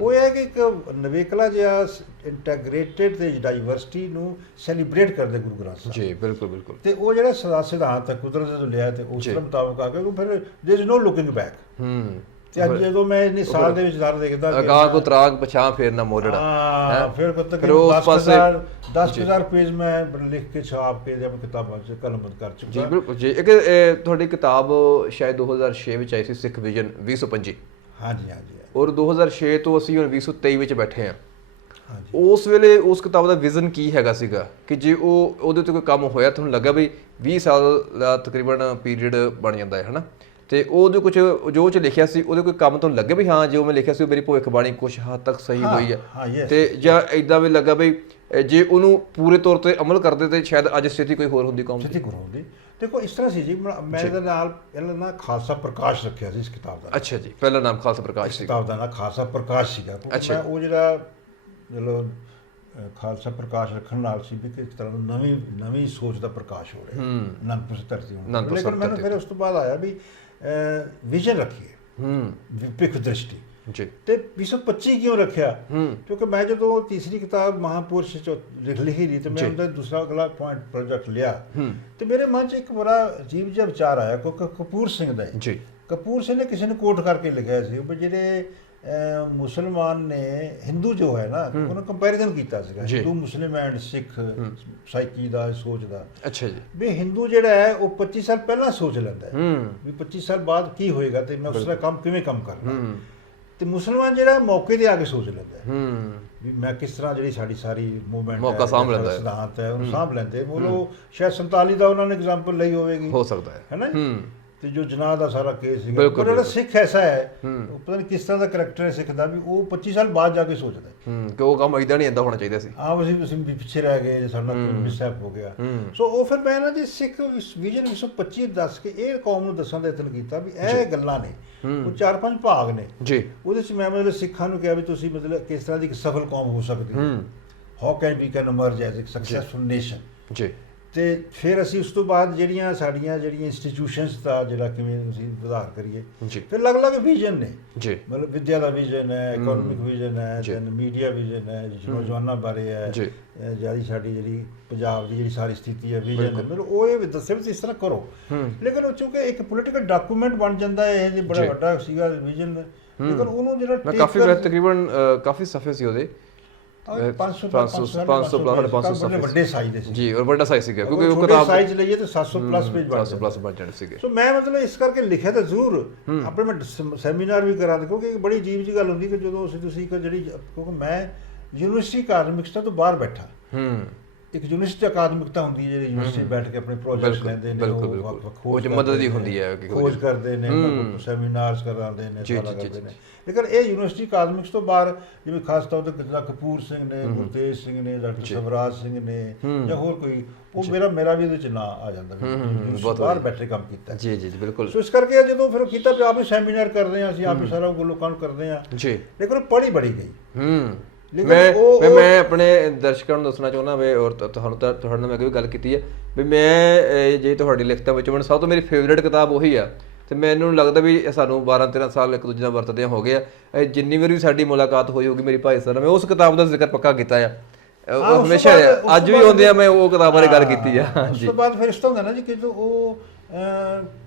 ਉਹ ਇਹ ਹੈ ਕਿ ਇੱਕ ਨਵੇਕਲਾ ਜਿਹਾ ਇੰਟੈਗ੍ਰੇਟਿਡ ਤੇ ਡਾਈਵਰਸਿਟੀ ਨੂੰ ਸੈਲੀਬ੍ਰੇਟ ਕਰਦੇ ਗੁਰੂ ਗ੍ਰੰਥ ਸਾਹਿਬ। ਬਿਲਕੁਲ, ਤੇ ਉਹ ਜਿਹੜਾ ਸਿਧਾਂਤ ਹੈ ਕੁਦਰਤ ਤੋਂ ਲਿਆ ਤੇ ਉਸ ਦੇ ਮੁਤਾਬਕ ਆ ਕੇ ਫਿਰ ਦੇयर इज नो ਲੁਕਿੰਗ ਬੈਕ। ਤੇ ਅੱਜ ਜਦੋਂ ਮੈਂ ਇੰਨੇ ਸਾਲ ਦੇ ਵਿੱਚ ਦਰ ਦੇਖਦਾ ਅਗਾਹ ਕੋ ਤਰਾਗ ਪਛਾਂ ਫੇਰ ਨਾ ਮੋੜੜਾ, ਫਿਰ ਤੱਕ 10,000 ਪੇਜ ਮੈਂ ਲਿਖ ਕੇ ਛਾਪ ਕੇ ਜਦ ਕਿਤਾਬਾਂ 'ਚ ਕਲਮਬੰਦ ਕਰ ਚੁੱਕਾ। ਜੀ ਬਿਲਕੁਲ ਜੀ। ਇੱਕ ਤੁਹਾਡੀ ਕਿਤਾਬ ਸ਼ਾਇਦ 2006 ਵਿੱਚ ਆਈ ਸੀ, ਸਿੱਖ ਵਿਜ਼ਨ 2025। ਹਾਂਜੀ, ਔਰ 2006 ਤੋਂ ਅਸੀਂ ਹੁਣ 2023 ਵਿੱਚ ਬੈਠੇ ਹਾਂ। ਉਸ ਵੇਲੇ ਉਸ ਕਿਤਾਬ ਦਾ ਵਿਜ਼ਨ ਕੀ ਹੈਗਾ ਸੀਗਾ ਕਿ ਜੇ ਉਹਦੇ ਉੱਤੇ ਕੋਈ ਕੰਮ ਹੋਇਆ, ਤੁਹਾਨੂੰ ਲੱਗਾ ਵੀ 20 ਸਾਲ ਦਾ ਤਕਰੀਬਨ ਪੀਰੀਅਡ ਬਣ ਜਾਂਦਾ ਹੈ, ਹਨਾ, ਤੇ ਉਹਦੇ ਕੁਝ ਜੋ ਚ ਲਿਖਿਆ ਸੀ ਉਹਦੇ ਕੋਈ ਕੰਮ ਤੁਹਾਨੂੰ ਲੱਗੇ ਵੀ ਹਾਂ ਜੋ ਮੈਂ ਲਿਖਿਆ ਸੀ ਉਹ ਮੇਰੀ ਭਵਿੱਖਬਾਣੀ ਕੁਝ ਹੱਦ ਤੱਕ ਸਹੀ ਹੋਈ ਹੈ, ਤੇ ਜਾਂ ਇਦਾਂ ਵੀ ਲੱਗਾ ਵੀ ਜੇ ਉਹਨੂੰ ਪੂਰੇ ਤੌਰ ਤੇ ਅਮਲ ਕਰਦੇ ਤੇ ਸ਼ਾਇਦ ਅੱਜ ਸਥਿਤੀ ਕੋਈ ਹੋਰ ਹੁੰਦੀ, ਕੌਮ ਸਥਿਤੀ ਹੋਰ ਹੁੰਦੀ। ਦੇਖੋ ਇਸ ਤਰ੍ਹਾਂ ਸੀ ਜੀ, ਮੈਂ ਇਹਦੇ ਨਾਲ ਇਹਨਾਂ ਨਾ ਖਾਲਸਾ ਪ੍ਰਕਾਸ਼ ਰੱਖਿਆ ਸੀ ਇਸ ਕਿਤਾਬ ਦਾ। ਅੱਛਾ ਜੀ, ਪਹਿਲਾ ਨਾਮ ਖਾਲਸਾ ਪ੍ਰਕਾਸ਼ ਸੀ, ਕਿਤਾਬ ਦਾ ਨਾਮ ਖਾਲਸਾ ਪ੍ਰਕਾਸ਼ ਸੀਗਾ। ਮੈਂ ਉਹ ਜਿਹੜਾ ਚਲੋ ਖਾਲਸਾ ਪ੍ਰਕਾਸ਼ ਰੱਖਣ ਨਾਲ ਸੀ ਵੀ ਕਿਸ ਤਰ੍ਹਾਂ ਨਵੀਂ ਸੋਚ ਦਾ ਪ੍ਰਕਾਸ਼ ਹੋ ਰਿਹਾ ਅਨੰਦਪੁਰ ਧਰਤੀ ਹੋਣ। ਲੇਕਿਨ ਮੈਨੂੰ ਫਿਰ ਉਸ ਤੋਂ ਬਾਅਦ ਆਇਆ ਵੀ ਵਿਜ਼ਨ ਰੱਖੀਏ, ਵਿਪਿਖ ਦ੍ਰਿਸ਼ਟੀ। ਤੇ 2025 ਕਿਉਂ ਰੱਖਿਆ? ਕਿਉਂਕਿ ਮੈਂ ਜਦੋਂ ਤੀਸਰੀ ਕਿਤਾਬ ਮਹਾਪੁਰਸ਼ ਲਿਖੀ ਨਹੀਂ ਤੇ ਮੈਂ ਉਹਦਾ ਦੂਸਰਾ ਅਗਲਾ ਪੁਆਇੰਟ ਪ੍ਰੋਜੈਕਟ ਲਿਆ ਤੇ ਮੇਰੇ ਮਨ 'ਚ ਇੱਕ ਬੜਾ ਅਜੀਬ ਜਿਹਾ ਵਿਚਾਰ ਆਇਆ, ਕਿਉਂਕਿ ਕਪੂਰ ਸਿੰਘ ਦਾ ਕਪੂਰ ਸਿੰਘ ਨੇ ਕਿਸੇ ਨੂੰ ਕੋਟ ਕਰਕੇ ਲਿਖਿਆ ਸੀ ਵੀ ਜਿਹੜੇ ਮੁਸਲਮਾਨ ਨੇ ਹਿੰਦੂ ਜੋ ਹੈ ਨਾ, ਉਹਨੂੰ ਕੰਪੈਰੀਜ਼ਨ ਕੀਤਾ ਸੀਗਾ ਹਿੰਦੂ ਮੁਸਲਿਮ ਐਂਡ ਸਿੱਖ ਸਾਈਕੀ ਦਾ, ਸੋਚ ਦਾ। ਅੱਛਾ ਜੀ, ਵੀ ਹਿੰਦੂ ਜਿਹੜਾ ਹੈ ਉਹ 25 ਸਾਲ ਪਹਿਲਾਂ ਸੋਚ ਲੈਂਦਾ ਹੈ ਵੀ 25 ਸਾਲ ਬਾਅਦ ਕੀ ਹੋਏਗਾ ਤੇ ਮੈਂ ਉਸ ਦਾ ਕੰਮ ਕਿਵੇਂ ਕੰਮ ਕਰਨਾ, ਤੇ ਮੁਸਲਮਾਨ ਜਿਹੜਾ ਮੌਕੇ ਤੇ ਆ ਕੇ ਸੋਚ ਲੈਂਦਾ ਵੀ ਮੈਂ ਕਿਸ ਤਰ੍ਹਾਂ ਜਿਹੜੀ ਸਾਡੀ ਸਾਰੀ ਮੂਵਮੈਂਟ ਮੌਕਾ ਸਾਂਭ ਲੈਂਦਾ ਹੈ, ਸਿਧਾਂਤ ਹੈ ਉਹਨੂੰ ਸਾਂਭ ਲੈਂਦੇ। ਬੋਲੋ ਸ਼ਾਇਦ 47 ਦਾ ਉਹਨਾਂ ਨੇ ਐਗਜ਼ਾਮਪਲ ਲਈ ਹੋਵੇਗੀ, ਹੋ ਸਕਦਾ ਹੈ ਨਾ। ਤੇ ਜੋ ਜਨਾਹ ਦਾ ਸਾਰਾ ਕੇਸ ਸੀਗਾ। ਪਰ ਜਿਹੜਾ ਸਿੱਖ ਐਸਾ ਹੈ, ਉਹ ਪਤਾ ਨਹੀਂ ਕਿਸ ਤਰ੍ਹਾਂ ਦਾ ਕਰੈਕਟਰ ਹੈ ਸਿੱਖ ਦਾ, ਵੀ ਉਹ 25 ਸਾਲ ਬਾਅਦ ਜਾ ਕੇ ਸੋਚਦਾ ਕਿ ਉਹ ਕੰਮ ਇਦਾਂ ਨਹੀਂ, ਇਦਾਂ ਹੋਣਾ ਚਾਹੀਦਾ ਸੀ। ਅਸੀਂ ਵੀ ਪਿੱਛੇ ਰਹਿ ਗਏ ਜੇ ਸਾਡਾ ਕੋਈ ਮਿਸਹੈਪ ਹੋ ਗਿਆ। ਸੋ ਉਹ ਫਿਰ ਮੈਂ ਨਾ ਜੀ ਸਿੱਖ ਵਿਜ਼ਨ 125 ਦੱਸ ਕੇ ਇਹ ਕੌਮ ਨੂੰ ਦੱਸਣ ਦਾ ਯਤਨ ਕੀਤਾ ਵੀ ਇਹ ਗੱਲਾਂ ਨੇ, ਉਹ 4-5 ਭਾਗ ਨੇ ਜੀ। ਉਹਦੇ 'ਚ ਮੈਂ ਮਤਲਬ ਸਿੱਖਾਂ ਨੂੰ ਕਿਹਾ ਵੀ ਤੁਸੀਂ ਮਤਲਬ ਕਿਸ ਤਰ੍ਹਾਂ ਦੀ ਇੱਕ ਸਫਲ ਕੌਮ ਹੋ ਸਕਦੀ ਹੈ, how can we can emerge as ਇਕ ਸਕਸੈਸਫੁਲ ਨੇਸ਼ਨ ਜੀ। ਤੇ ਫਿਰ ਅਸੀਂ ਉਸ ਤੋਂ ਬਾਅਦ ਜਿਹੜੀਆਂ ਸਾਡੀਆਂ ਇੰਸਟੀਟਿਊਸ਼ਨਸ ਦਾ ਜਿਹੜਾ ਕਿਵੇਂ ਅਸੀਂ ਸੁਧਾਰ ਕਰੀਏ, ਫਿਰ ਅਲੱਗ-ਅਲੱਗ ਵਿਜ਼ਨ ਨੇ ਜੀ। ਮਤਲਬ ਵਿੱਦਿਆ ਦਾ ਵਿਜ਼ਨ ਹੈ, ਇਕਨੋਮਿਕ ਵਿਜ਼ਨ ਹੈ, ਦੈਨ ਮੀਡੀਆ ਵਿਜ਼ਨ ਹੈ, ਨੌਜਵਾਨਾਂ ਬਾਰੇ ਹੈ, ਸਾਡੀ ਜਿਹੜੀ ਪੰਜਾਬ ਦੀ ਜਿਹੜੀ ਸਾਰੀ ਸਥਿਤੀ ਹੈ, ਵਿਜ਼ਨ ਹੈ, ਮਤਲਬ ਉਹ ਇਹ ਦੱਸਿਆ ਵੀ ਇਸ ਤਰ੍ਹਾਂ ਕਰੋ। ਲੇਕਿਨ ਉਹ ਚੂੰਕਿ ਇੱਕ ਪੋਲੀਟੀਕਲ ਡਾਕੂਮੈਂਟ ਬਣ ਜਾਂਦਾ ਹੈ, ਇਹ ਜੇ ਬੜਾ ਵੱਡਾ ਸੀਗਾ ਵਿਜ਼ਨ, ਲੇਕਿਨ ਉਹਨੂੰ ਜਿਹੜਾ ਕਾਫੀ ਤਕਰੀਬਨ ਕਾਫੀ ਸਫੇ ਸੀ ਉਹਦੇ 500 ਵੱਡੇ ਸਾਈਜ਼ ਦੇ ਸੀ ਜੀ, ਔਰ ਵੱਡਾ ਸਾਈਜ਼ ਸੀਗਾ ਕਿਉਂਕਿ ਉਹ ਕਿਤਾਬ ਸਾਈਜ਼ ਲਈਏ ਤੇ 700 ਪਲੱਸ ਪੇਜ ਬਣ ਜਾਂਦੇ ਸੀਗੇ। ਸੋ ਮੈਂ ਮਤਲਬ ਇਸ ਕਰਕੇ ਲਿਖਿਆ ਤਾਂ ਜ਼ਰੂਰ ਆਪਣੇ ਮੈਂ ਸੈਮੀਨਾਰ ਵੀ ਕਰਾਂ, ਕਿਉਂਕਿ ਇੱਕ ਬੜੀ ਅਜੀਬ ਜਿਹੀ ਗੱਲ ਹੁੰਦੀ ਕਿ ਜਦੋਂ ਤੁਸੀਂ ਜਿਹੜੀ, ਕਿਉਂਕਿ ਮੈਂ ਯੂਨੀਵਰਸਿਟੀ ਅਕਾਦਮਿਕਸ ਤੋਂ ਬਾਹਰ ਬੈਠਾ, ਇੱਕ ਯੂਨੀਵਰਸਿਟੀ ਅਕਾਦਮਿਕਤਾ ਹੁੰਦੀ ਹੈ ਜਿਹੜੀ ਯੂਨੀਵਰਸਿਟੀ ਬੈਠ ਕੇ ਆਪਣੇ ਪ੍ਰੋਜੈਕਟਸ ਲੈਂਦੇ ਨੇ, ਉਹ ਮਦਦ ਹੀ ਹੁੰਦੀ ਹੈ, ਖੋਜ ਕਰਦੇ ਨੇ, ਸੈਮੀਨਾਰਸ ਕਰਾਉਂਦੇ ਨੇ, ਸਾਰਾ ਕਰਦੇ ਨੇ। ਲੇਕਿਨ ਇਹ ਯੂਨੀਵਰਸਿਟੀ ਅਕਾਦਮਿਕਸ ਤੋਂ ਬਾਹਰ ਜਿਵੇਂ ਖਾਸ ਤੌਰ ਤੇ ਕਪੂਰ ਸਿੰਘ ਨੇ, ਗੁਰਤੇਜ ਸਿੰਘ ਨੇ, ਡਾਕਟਰ ਸਵਰਾਜ ਸਿੰਘ ਨੇ ਜਾਂ ਹੋਰ ਕੋਈ, ਉਹ ਮੇਰਾ ਵੀ ਇਹਦੇ ਚ ਨਾਂ ਆ ਜਾਂਦਾ, ਬਾਹਰ ਬੈਠੇ ਕੰਮ ਕੀਤਾ ਜੀ ਜੀ ਬਿਲਕੁਲ। ਸੋ ਇਸ ਕਰਕੇ ਜਦੋਂ ਫਿਰ ਕੀਤਾ ਵੀ ਆਪ ਹੀ ਸੈਮੀਨਾਰ ਕਰਦੇ ਹਾਂ, ਅਸੀਂ ਆਪ ਹੀ ਸਾਰਾ ਲੋਕਾਂ ਨੂੰ ਕਰਦੇ ਹਾਂ ਜੀ। ਲੇਕਿਨ ਪੜ੍ਹੀ ਬੜੀ ਗਈ। ਮੈਂ ਆਪਣੇ ਦਰਸ਼ਕਾਂ ਨੂੰ ਦੱਸਣਾ ਚਾਹੁੰਦਾ ਵੀ, ਔਰ ਤੁਹਾਡੇ ਨਾਲ ਮੈਂ ਕੋਈ ਗੱਲ ਕੀਤੀ ਹੈ ਵੀ ਮੈਂ ਜੇ ਤੁਹਾਡੀ ਲਿਖਤਾਂ ਵਿੱਚ ਮੈਨੂੰ ਸਭ ਤੋਂ ਮੇਰੀ ਫੇਵਰੇਟ ਕਿਤਾਬ ਉਹੀ ਆ, ਤੇ ਮੈਨੂੰ ਲੱਗਦਾ ਵੀ ਸਾਨੂੰ 12-13 ਸਾਲ ਇੱਕ ਦੂਜੇ ਨਾਲ ਵਰਤਦਿਆਂ ਹੋ ਗਏ ਆ। ਜਿੰਨੀ ਵਾਰੀ ਵੀ ਸਾਡੀ ਮੁਲਾਕਾਤ ਹੋਈ ਹੋਊਗੀ ਮੇਰੀ ਭਾਈ ਸਾਹਿਬ ਨਾਲ, ਮੈਂ ਉਸ ਕਿਤਾਬ ਦਾ ਜ਼ਿਕਰ ਪੱਕਾ ਕੀਤਾ ਆ, ਹਮੇਸ਼ਾ ਅੱਜ ਵੀ ਆਉਂਦੇ ਆ, ਮੈਂ ਉਹ ਕਿਤਾਬ ਬਾਰੇ ਗੱਲ ਕੀਤੀ ਆ। ਉਸ ਤੋਂ ਬਾਅਦ ਫਿਰ ਇਸ ਤਰ੍ਹਾਂ ਹੁੰਦਾ ਨਾ ਜੀ ਕਿ ਉਹ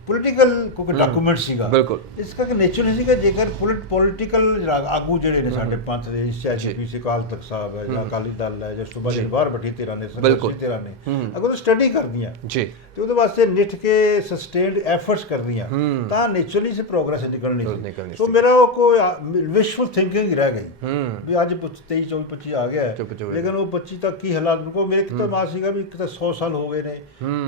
ਪੋਲੀਟੀਕਲ ਕੋਈ ਡਾਕੂਮੈਂਟ ਸੀਗਾ, ਬਿਲਕੁਲ ਇਸ ਕਰਕੇ ਨੇਚਰ ਸੀਗਾ। ਜੇਕਰ ਪੋਲੀਟੀਕਲ ਆਗੂ ਜਿਹੜੇ ਨੇ ਸਾਡੇ ਪੰਥ ਦੇ, ਐਚਪੀਸੀ ਅਕਾਲ ਤਖਤ ਸਾਹਿਬ ਹੈ ਜਾਂ ਅਕਾਲੀ ਦਲ ਹੈ, ਜਿਸ ਤੋਂ ਬਾਅਦ ਬਾਹਰ ਬੈਠੀ ਧਿਰਾਂ ਨੇ, ਸੰਘਰਸ਼ੀ ਧਿਰਾਂ ਨੇ, ਅਗਰ ਉਹ ਸਟੱਡੀ ਕਰਦੀਆਂ ਜੀ ਤੇ ਉਹਦੇ ਵਾਸਤੇ ਨਿੱਠ ਕੇ ਸਸਟੇਨਡ ਐਫਰਟਸ ਕਰਦੀਆਂ ਤਾਂ ਨੇਚਰਲੀ ਸੇ ਪ੍ਰੋਗਰੈਸ ਨਿਕਲਣੀ ਸੀ। ਸੋ ਮੇਰਾ ਉਹ ਕੋਈ ਵਿਸ਼ਫੁਲ ਥਿੰਕਿੰਗ ਰਹਿ ਗਈ ਵੀ ਅੱਜ 23, 24, 25 ਆ ਗਿਆ, ਲੇਕਿਨ ਉਹ 25 ਤੱਕ ਕੀ ਹਾਲਾਤ ਨੂੰ, ਮੇਰੇ ਇੱਕ ਤਾਂ ਮਾਂ ਸੀਗਾ ਵੀ ਇੱਕ ਤਾਂ 100 ਸਾਲ ਹੋ ਗਏ ਨੇ